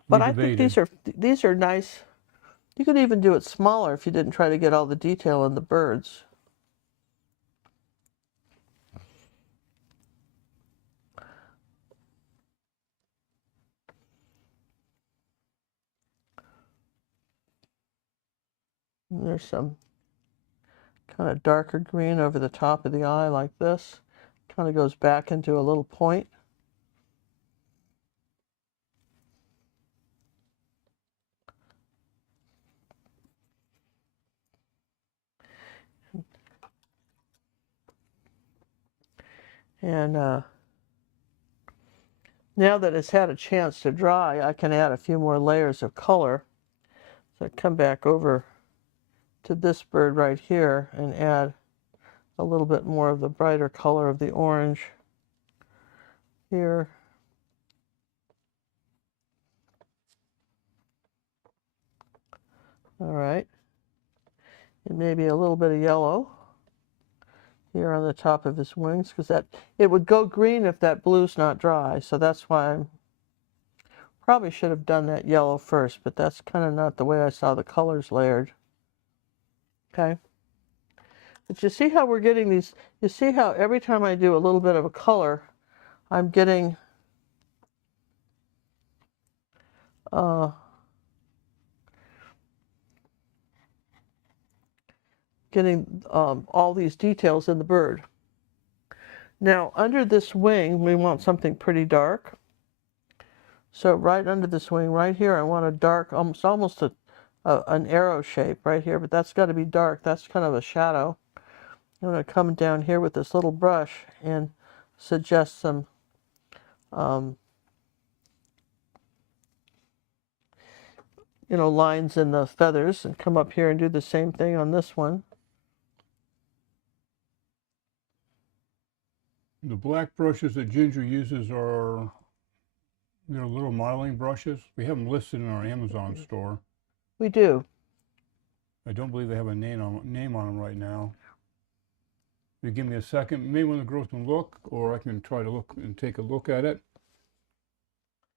But I think these are nice. You could even do it smaller if you didn't try to get all the detail in the birds. And there's some kind of darker green over the top of the eye like this. Kind of goes back into a little point. And now that it's had a chance to dry, I can add a few more layers of color. So I come back over to this bird right here and add a little bit more of the brighter color of the orange here. All right. And maybe a little bit of yellow here on the top of his wings, because it would go green if that blue's not dry. So that's why I probably should have done that yellow first, but that's kind of not the way I saw the colors layered. Okay. But you see how we're getting these, you see how every time I do a little bit of a color, I'm getting all these details in the bird. Now, under this wing, we want something pretty dark. So right under this wing, right here, I want a dark, almost an arrow shape right here, but that's got to be dark. That's kind of a shadow. I'm going to come down here with this little brush and suggest some lines in the feathers, and come up here and do the same thing on this one. The black brushes that Ginger uses they're little modeling brushes. We have them listed in our Amazon store. We do. I don't believe they have a name on them right now. If you give me a second, maybe when the girls can look, or I can try to look and take a look at it.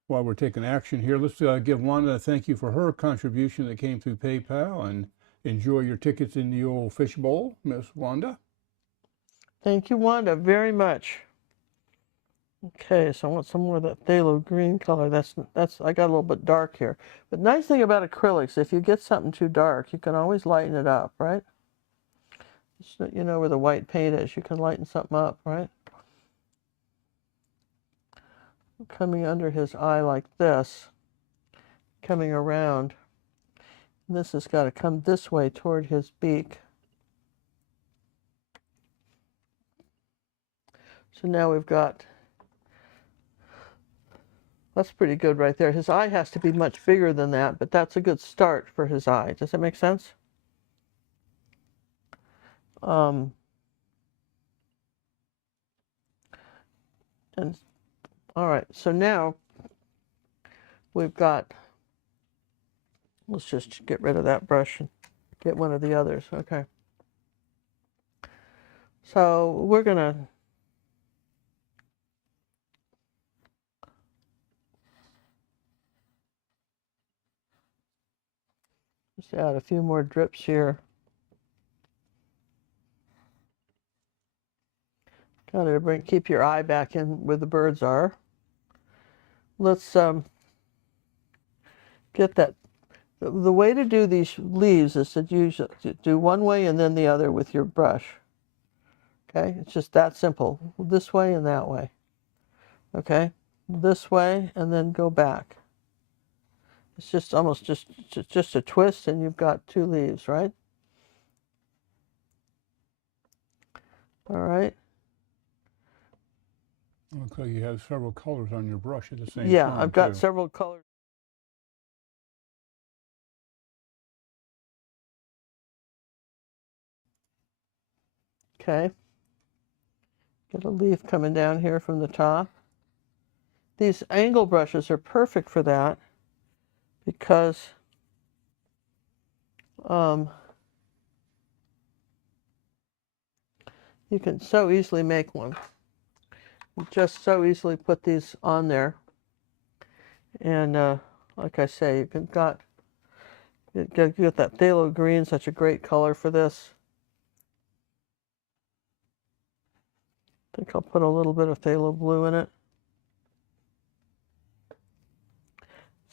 While we're taking action here, let's give Wanda a thank you for her contribution that came through PayPal, and enjoy your tickets in the old fishbowl, Miss Wanda. Thank you, Wanda, very much. Okay, so I want some more of that phthalo green color. That's I got a little bit dark here. But nice thing about acrylics, if you get something too dark, you can always lighten it up, right? So you know where the white paint is, you can lighten something up, right? Coming under his eye like this, coming around. And this has got to come this way toward his beak. So now we've got, that's pretty good right there. His eye has to be much bigger than that, but that's a good start for his eye. Does that make sense? And all right, so now we've got, let's just get rid of that brush and get one of the others. Okay. So we're gonna just add a few more drips here. Kind of keep your eye back in where the birds are. Let's get that. The way to do these leaves is to do one way and then the other with your brush. Okay, it's just that simple. This way and that way. Okay, this way and then go back. It's just almost just a twist and you've got two leaves, right? All right. Looks like you have several colors on your brush at the same time. Yeah, I've got several colors. Okay. Get a leaf coming down here from the top. these angle brushes are perfect for that because you can so easily make one. You just so easily put these on there. And like I say, you got that phthalo green, such a great color for this. I think I'll put a little bit of phthalo blue in it.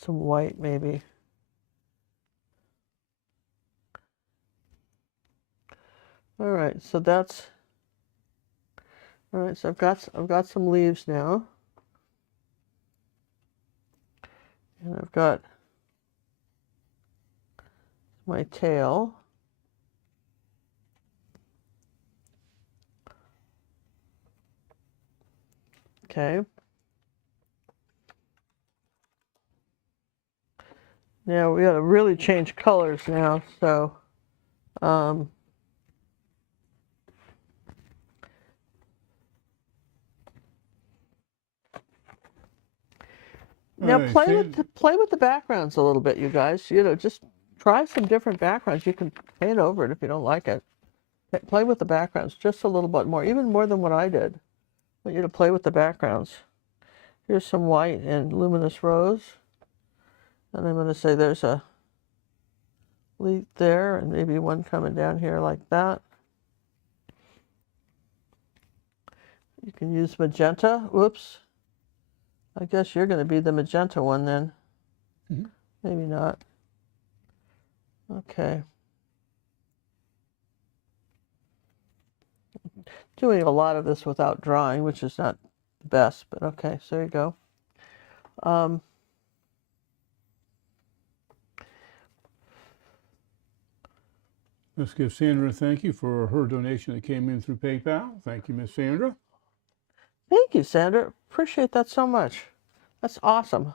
Some white maybe. All right, so that's all right. So I've got some leaves now, and I've got my tail. Okay. Now we got to really change colors now. So now Right, play with the backgrounds a little bit, you guys. You know, just try some different backgrounds. You can paint over it if you don't like it. Play with the backgrounds just a little bit more, even more than what I did. I want you to play with the backgrounds. Here's some white and luminous rose. And I'm going to say there's a leaf there and maybe one coming down here like that. You can use magenta. Whoops. I guess you're going to be the magenta one then. Mm-hmm. Maybe not. Okay. Doing a lot of this without drawing, which is not the best, but okay, so there you go. Let's give Sandra a thank you for her donation that came in through PayPal. Thank you, Miss Sandra. Thank you, Sandra. Appreciate that so much. That's awesome.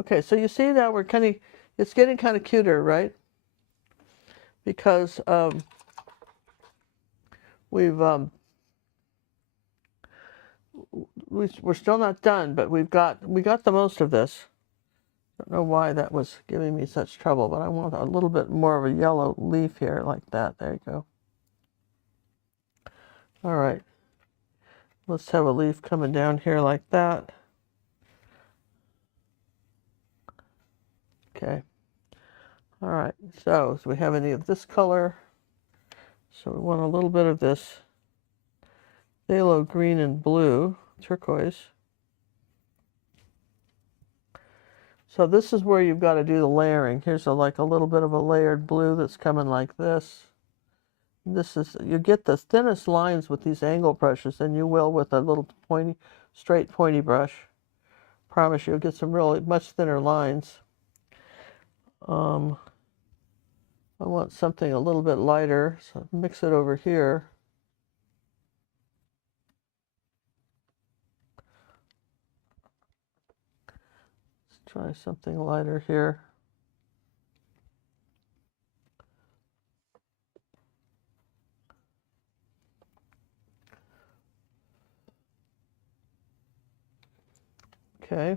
Okay, so you see now we're kind of, it's getting kind of cuter, right? Because we're still not done, but we got the most of this. Don't know why that was giving me such trouble, but I want a little bit more of a yellow leaf here like that. There you go. All right. Let's have a leaf coming down here like that. Okay. All right. So we have any of this color? So we want a little bit of this phthalo green and blue, turquoise. So this is where you've got to do the layering. Here's like a little bit of a layered blue that's coming like this. This is, you get the thinnest lines with these angle brushes than you will with a little pointy, straight pointy brush. Promise you'll get some really much thinner lines. I want something a little bit lighter, so mix it over here. Let's try something lighter here. Okay.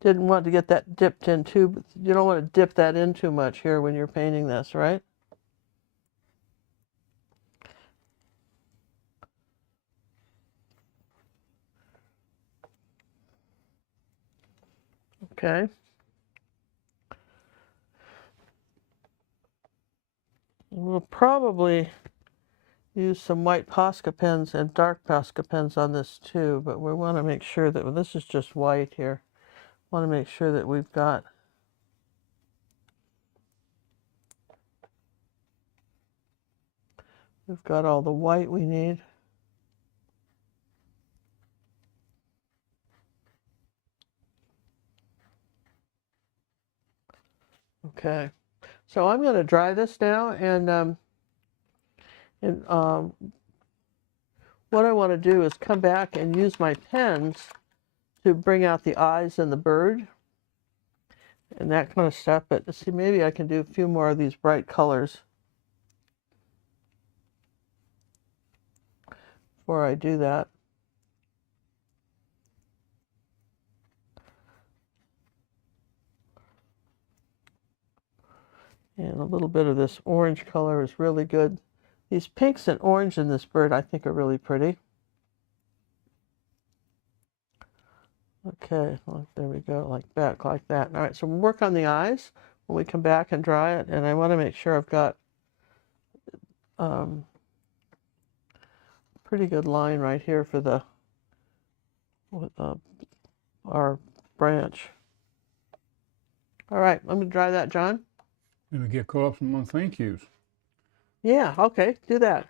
Didn't want to get that dipped in too, you don't want to dip that in too much here when you're painting this, right? Okay. We'll probably use some white Posca pens and dark Posca pens on this too, but we want to make sure that, well, this is just white here. Want to make sure that we've got all the white we need. Okay, so I'm going to dry this now, and what I want to do is come back and use my pens to bring out the eyes and the bird and that kind of stuff. But see, maybe I can do a few more of these bright colors before I do that. little bit of this orange color is really good. These pinks and orange in this bird I think are really pretty. Okay, well, there we go, like that, like that. All right, so we'll work on the eyes when we come back and dry it, and I want to make sure I've got pretty good line right here for the our branch. All right, let me dry that, John. Let me get caught up on thank yous. Yeah, okay, do that.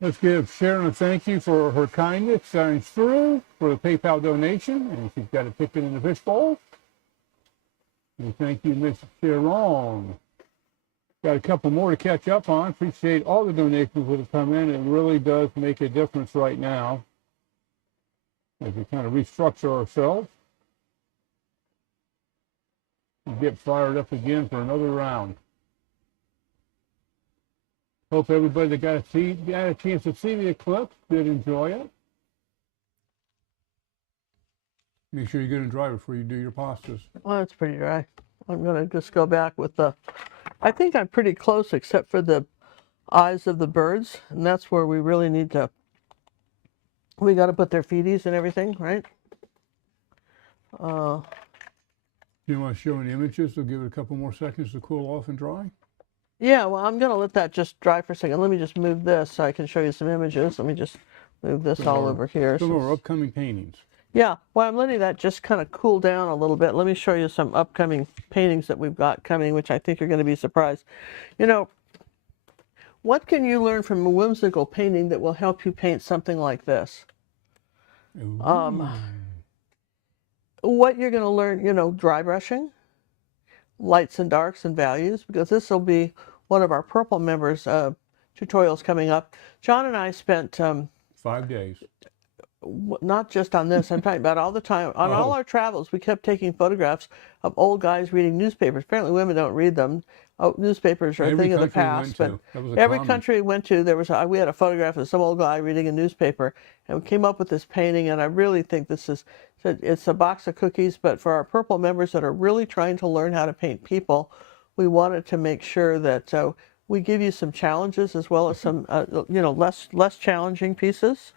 Let's give Sharon a thank you for her kindness signing through for the PayPal donation, and she's got a ticket in the fishbowl. And thank you, Miss Sharon. Got a couple more to catch up on. Appreciate all the donations that have come in. It really does make a difference right now as we kind of restructure ourselves and get fired up again for another round. Hope everybody that got a chance to see the eclipse did enjoy it. Make sure you get it dry before you do your pastas. Well, it's pretty dry. I'm going to just go back with the, I think I'm pretty close except for the eyes of the birds, and that's where we really need to, we got to put their feeties and everything, right? Do you want to show any images? We'll give it a couple more seconds to cool off and dry. Yeah, well, I'm going to let that just dry for a second. Let me just move this so I can show you some images. Let me just move this all over here. Some of our upcoming paintings. Yeah, well, I'm letting that just kind of cool down a little bit. Let me show you some upcoming paintings that we've got coming, which I think you're going to be surprised. You know, what can you learn from a whimsical painting that will help you paint something like this? What you're going to learn, you know, dry brushing, lights and darks and values, because this will be one of our purple members tutorials coming up. John and I spent 5 days. Not just on this, I'm talking about all the time. On all our travels, we kept taking photographs of old guys reading newspapers. Apparently women don't read them. Newspapers are a thing of the past. But every country we went to, there was we had a photograph of some old guy reading a newspaper, and we came up with this painting, and I really think this is, it's a box of cookies, but for our purple members that are really trying to learn how to paint people, we wanted to make sure that we give you some challenges as well as some, you know, less challenging pieces.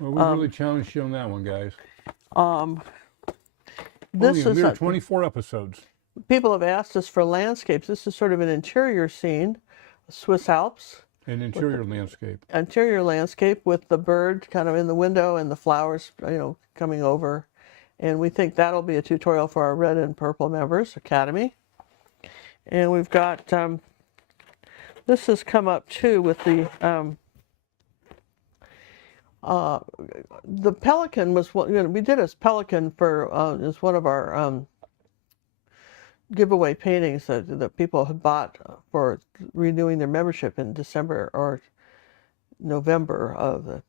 Well, we really challenged you on that one, guys. This Only a is mere 24 episodes. People have asked us for landscapes. This is sort of an interior scene, Swiss Alps. An interior landscape. Interior landscape with the bird kind of in the window and the flowers, you know, coming over. And we think that'll be a tutorial for our red and purple members, Academy. And we've got, this has come up too with the pelican was what, you know, we did as pelican for is one of our giveaway paintings that people had bought for renewing their membership in December or November of the,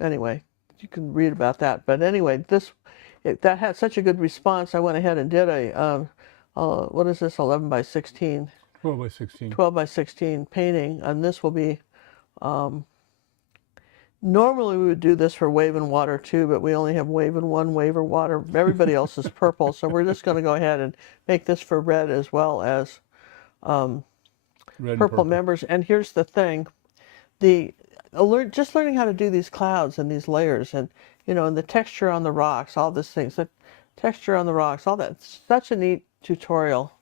anyway, you can read about that. But anyway, that had such a good response, I went ahead and did a what is this, 11 by 16? 12 by 16. 12 by 16 painting, and this will be normally we would do this for wave and water too, but we only have wave and one wave or water. Everybody else is purple, so we're just going to go ahead and make this for red as well as purple members. And here's the thing, just learning how to do these clouds and these layers, and you know, and the texture on the rocks, all these things, the texture on the rocks, all that. It's such a neat tutorial.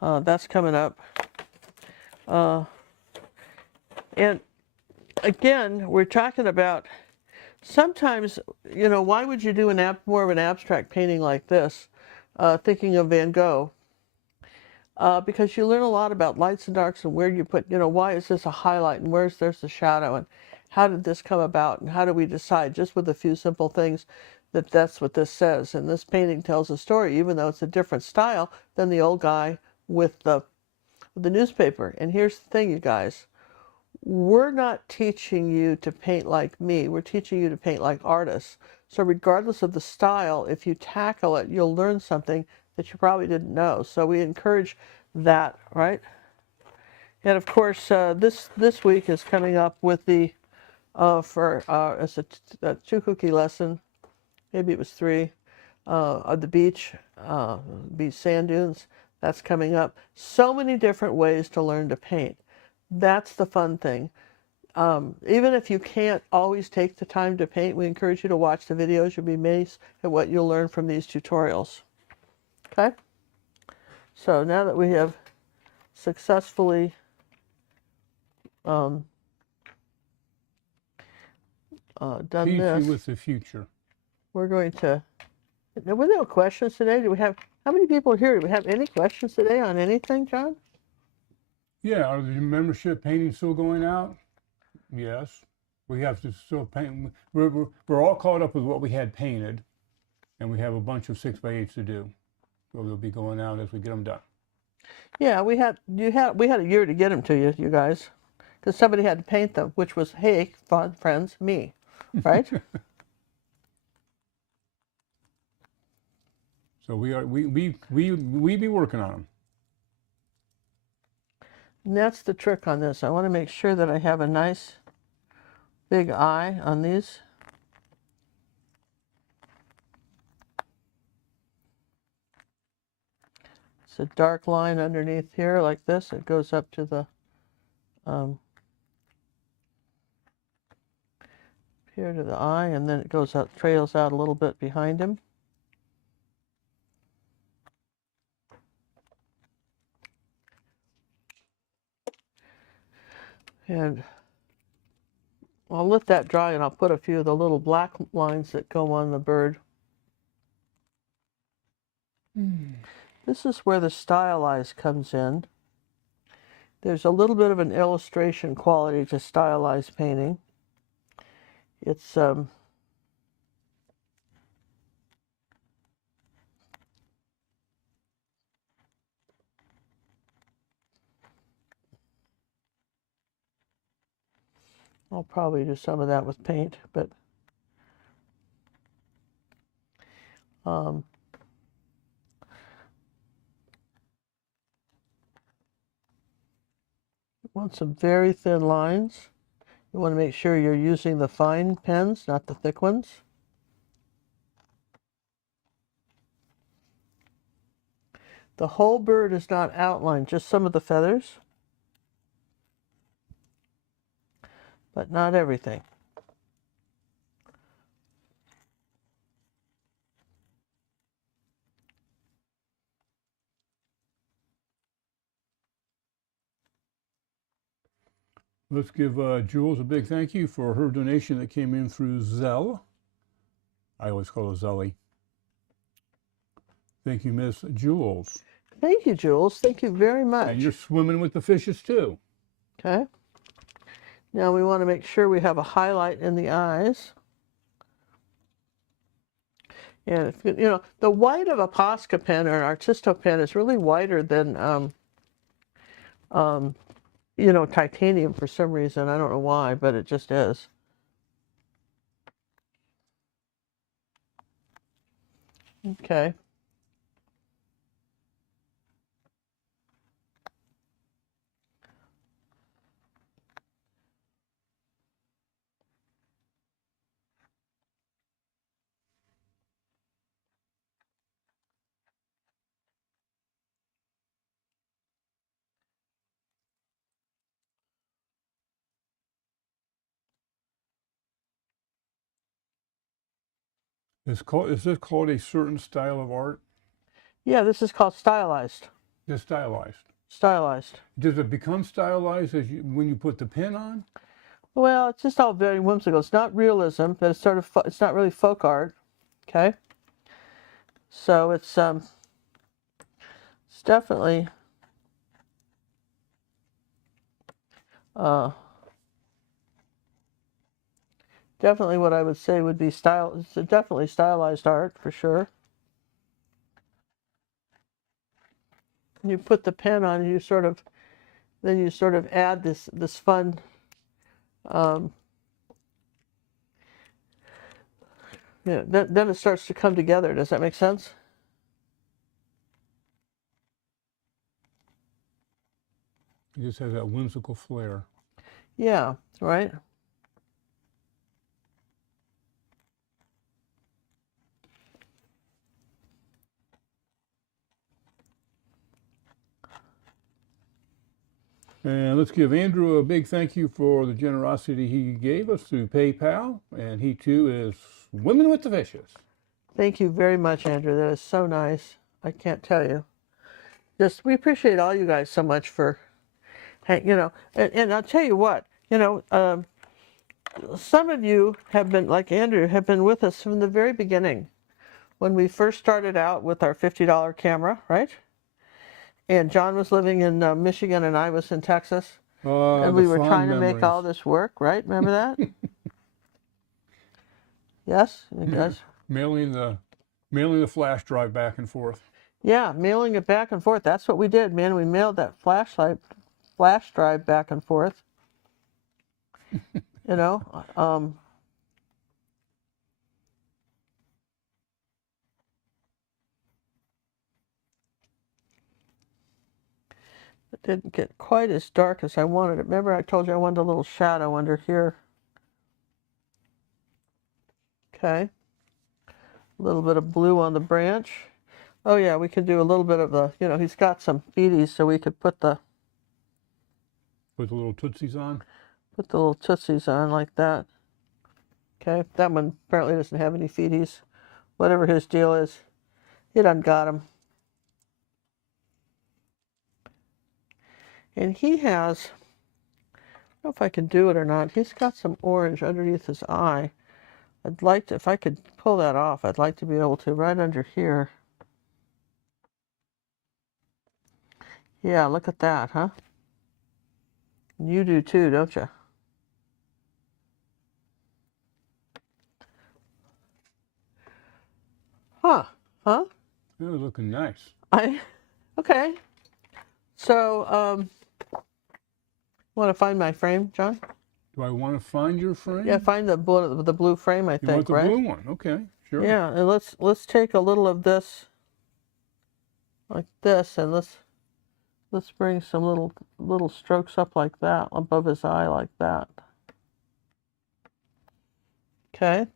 That's coming up. And again, we're talking about sometimes, you know, why would you do more of an abstract painting like this, thinking of Van Gogh? Because you learn a lot about lights and darks and where you put, you know, why is this a highlight and there's the shadow, and how did this come about, and how do we decide just with a few simple things that that's what this says. And this painting tells a story, even though it's a different style than the old guy with the newspaper. And here's the thing, you guys. We're not teaching you to paint like me. We're teaching you to paint like artists. So regardless of the style, if you tackle it, you'll learn something that you probably didn't know. So we encourage that, right? And of course, this week is coming up with the as a 2 cookie lesson. Maybe it was 3 of the beach sand dunes. That's coming up. So many different ways to learn to paint. That's the fun thing. Even if you can't always take the time to paint, we encourage you to watch the videos. You'll be amazed at what you'll learn from these tutorials. Okay? So now that we have successfully done Teach this, you with the future. we're going to... Were there no questions today? Do we have... How many people are here? Do we have any questions today on anything, John? Yeah, are the membership paintings still going out? Yes. We have to still paint. We're all caught up with what we had painted, and we have a bunch of 6x8s to do. So they'll be going out as we get them done. Yeah, we had a year to get them to you, you guys, because somebody had to paint them, which was, hey, fun friends, me, right? So we be working on them. And that's the trick on this. I want to make sure that I have a nice big eye on these. It's a dark line underneath here like this. It goes up to the here to the eye, and then it goes out, trails out a little bit behind him. And I'll let that dry, and I'll put a few of the little black lines that go on the bird. This is where the stylized comes in. There's a little bit of an illustration quality to stylized painting. It's I'll probably do some of that with paint, but want some very thin lines. You want to make sure you're using the fine pens, not the thick ones. The whole bird is not outlined, just some of the feathers, but not everything. Let's give Jules a big thank you for her donation that came in through Zelle. I always call her Zelly. Thank you, Miss Jules. Thank you, Jules. Thank you very much. And you're swimming with the fishes too. Okay. Now we want to make sure we have a highlight in the eyes. And if, you know, the white of a Posca pen or an Artisto pen is really whiter than you know, titanium for some reason. I don't know why, but it just is. Okay. Is this called a certain style of art? Yeah, this is called stylized. Just stylized. Stylized. Does it become stylized when you put the pen on? Well, it's just all very whimsical. It's not realism, but it's sort of it's not really folk art. Okay. So it's definitely definitely what I would say would be style. It's definitely stylized art for sure. You put the pen on, and you sort of add this fun yeah, then it starts to come together. Does that make sense? It just has that whimsical flair. Yeah, right. And let's give Andrew a big thank you for the generosity he gave us through PayPal. And he too is Women with the Fishes. Thank you very much, Andrew. That is so nice. I can't tell you. Just, we appreciate all you guys so much for, you know, and I'll tell you what, you know, some of you have been, like Andrew, have been with us from the very beginning when we first started out with our $50 camera, right? And John was living in Michigan and I was in Texas. And we were trying to make all this work, right? Remember that? Yes, you guys? Mailing the flash drive back and forth. Yeah, mailing it back and forth. That's what we did, man. We mailed that flash drive back and forth. You know, it didn't get quite as dark as I wanted it. Remember I told you I wanted a little shadow under here. Okay. A little bit of blue on the branch. Oh yeah, we could do a little bit of the, you know, he's got some feeties, so we could put the little tootsies on. Put the little tootsies on like that. Okay, that one apparently doesn't have any feeties. Whatever his deal is, he done got them. And he has, I don't know if I can do it or not, he's got some orange underneath his eye. I'd like to, if I could pull that off, I'd like to be able to, right under here. Yeah, look at that, huh? You do too, don't you? Huh? They're looking nice. Okay. So, want to find my frame, John? Do I want to find your frame? Yeah, find the blue frame, I think, right? You want the blue one? Okay, sure. Yeah, and let's take a little of this, like this, and let's bring some little strokes up like that, above his eye like that. Okay.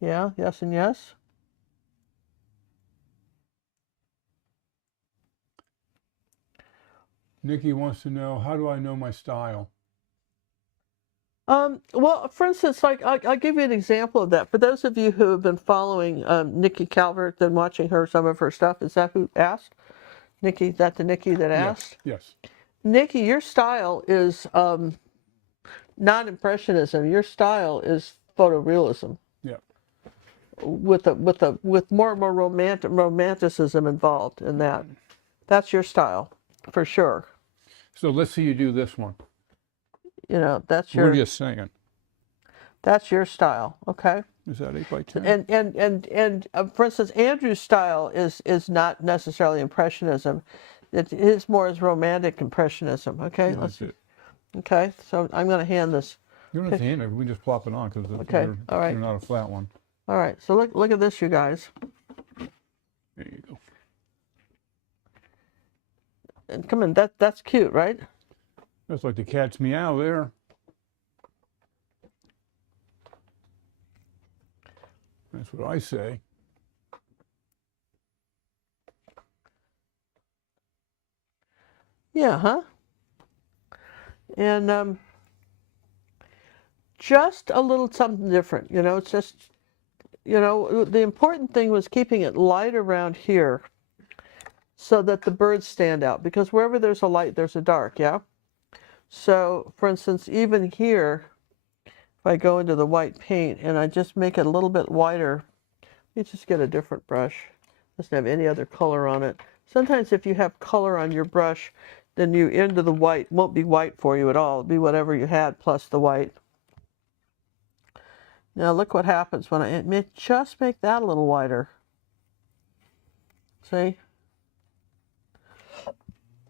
Yeah, yes and yes. Nikki wants to know, how do I know my style? Well, for instance, like I'll give you an example of that. For those of you who have been following Nikki Calvert and watching some of her stuff, is that who asked? Nikki, is that the Nikki that asked? Yes. Nikki, your style is not impressionism. Your style is photorealism. Yeah. With more and more romanticism involved in that. That's your style, for sure. So let's see you do this one. You know, that's your. We're just saying. That's your style, okay? Is that 8 by 10? And for instance, Andrew's style is not necessarily impressionism. His more is romantic impressionism. Okay, Yeah, that's it. Okay, so I'm going to hand this. You don't have to hand it. We just plop it on because all right. You're not a flat one. All right, so look at this, you guys. There you go. And come in, that's cute, right? That's like the cat's meow there. That's what I say. Yeah, huh? And just a little something different, you know, it's just, you know, the important thing was keeping it light around here so that the birds stand out, because wherever there's a light, there's a dark, yeah? So, for instance, even here, if I go into the white paint and I just make it a little bit whiter, you just get a different brush. Doesn't have any other color on it. Sometimes if you have color on your brush, then you into the white won't be white for you at all. It'll be whatever you had plus the white. Now look what happens when I just make that a little whiter. See?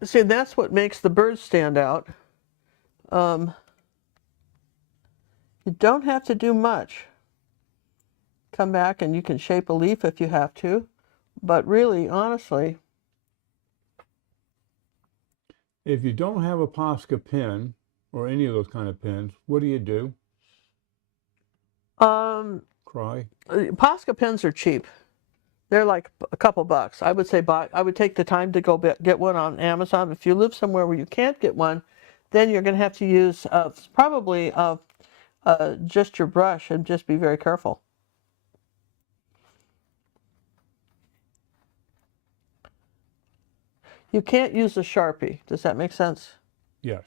See, that's what makes the birds stand out. You don't have to do much. Come back and you can shape a leaf if you have to. But really, honestly, if you don't have a Posca pen or any of those kind of pens, what do? Cry? Posca pens are cheap. They're like a couple bucks. I would say I would take the time to go get one on Amazon. If you live somewhere where you can't get one, then you're going to have to use probably just your brush and just be very careful. You can't use a Sharpie. Does that make sense? Yes.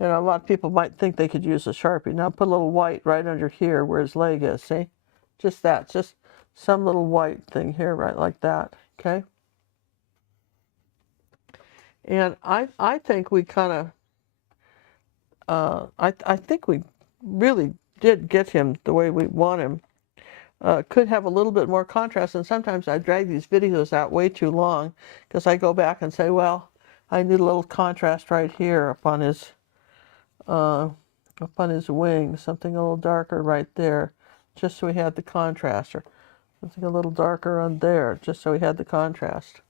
You know, a lot of people might think they could use a Sharpie. Now put a little white right under here where his leg is, see? Just that, just some little white thing here, right like that, okay? And I think we kind of, I think we really did get him the way we want him. Could have a little bit more contrast, and sometimes I drag these videos out way too long because I go back and say, well, I need a little contrast right here up on his wing, something a little darker right there, just so we had the contrast, or something a little darker on there, just so we had the contrast.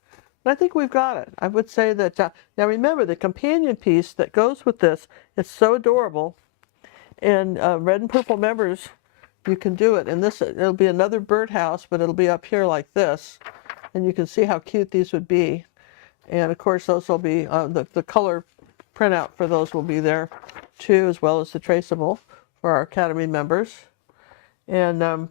And I think we've got it. I would say that, now remember, the companion piece that goes with this is so adorable, and red and purple members, you can do it. And this, it'll be another birdhouse, but it'll be up here like this, and you can see how cute these would be. And of course, those will be, the color printout for those will be there too, as well as the traceable for our Academy members. And I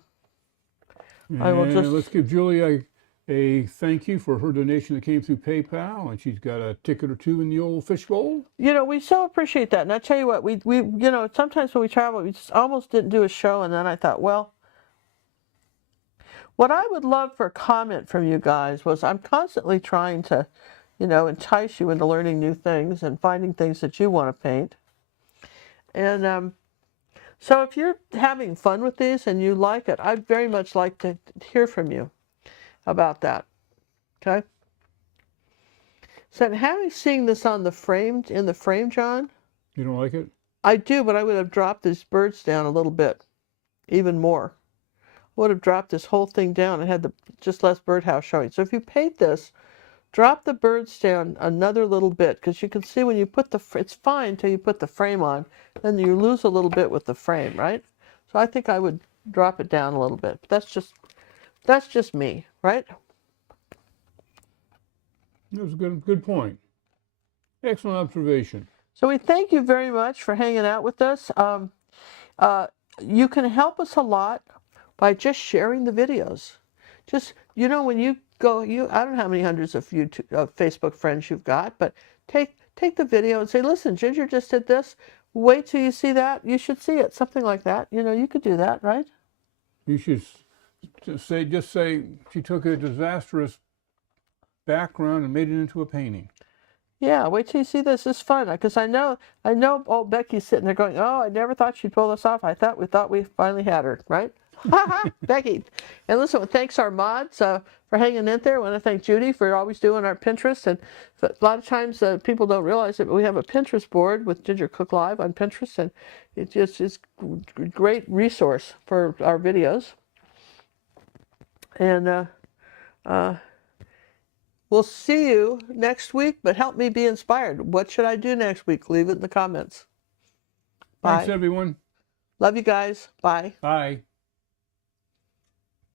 will just... Let's give Julie a thank you for her donation that came through PayPal, and she's got a ticket or two in the old fishbowl. You know, we so appreciate that. And I tell you what, we you know, sometimes when we travel, we just almost didn't do a show, and then I thought, well, what I would love for a comment from you guys was, I'm constantly trying to, you know, entice you into learning new things and finding things that you want to paint. And so if you're having fun with these and you like it, I'd very much like to hear from you about that. Okay? So having seen this on the frame, in the frame, John? You don't like it? I do, but I would have dropped these birds down a little bit, even more. Would have dropped this whole thing down and had just less birdhouse showing. So if you paint this, drop the birds down another little bit, because you can see when you put it's fine until you put the frame on, then you lose a little bit with the frame, right? So I think I would drop it down a little bit. But that's just me, right? That was a good point. Excellent observation. So we thank you very much for hanging out with us. You can help us a lot by just sharing the videos. Just, you know, when you go, I don't know how many hundreds of Facebook friends you've got, but take the video and say, listen, Ginger just did this. Wait till you see that. You should see it. Something like that. You know, you could do that, right? You should just say she took a disastrous background and made it into a painting. Yeah, wait till you see this. It's fun, because I know old Becky's sitting there going, oh, I never thought she'd pull this off. We thought we finally had her, right? Becky. And listen, thanks our mods for hanging in there. I want to thank Judy for always doing our Pinterest. And a lot of times people don't realize it, but we have a Pinterest board with GingerCooklive on Pinterest, and it just is a great resource for our videos. And we'll see you next week, but help me be inspired. What should I do next week? Leave it in the comments. Bye. Thanks, everyone. Love you guys. Bye. Bye.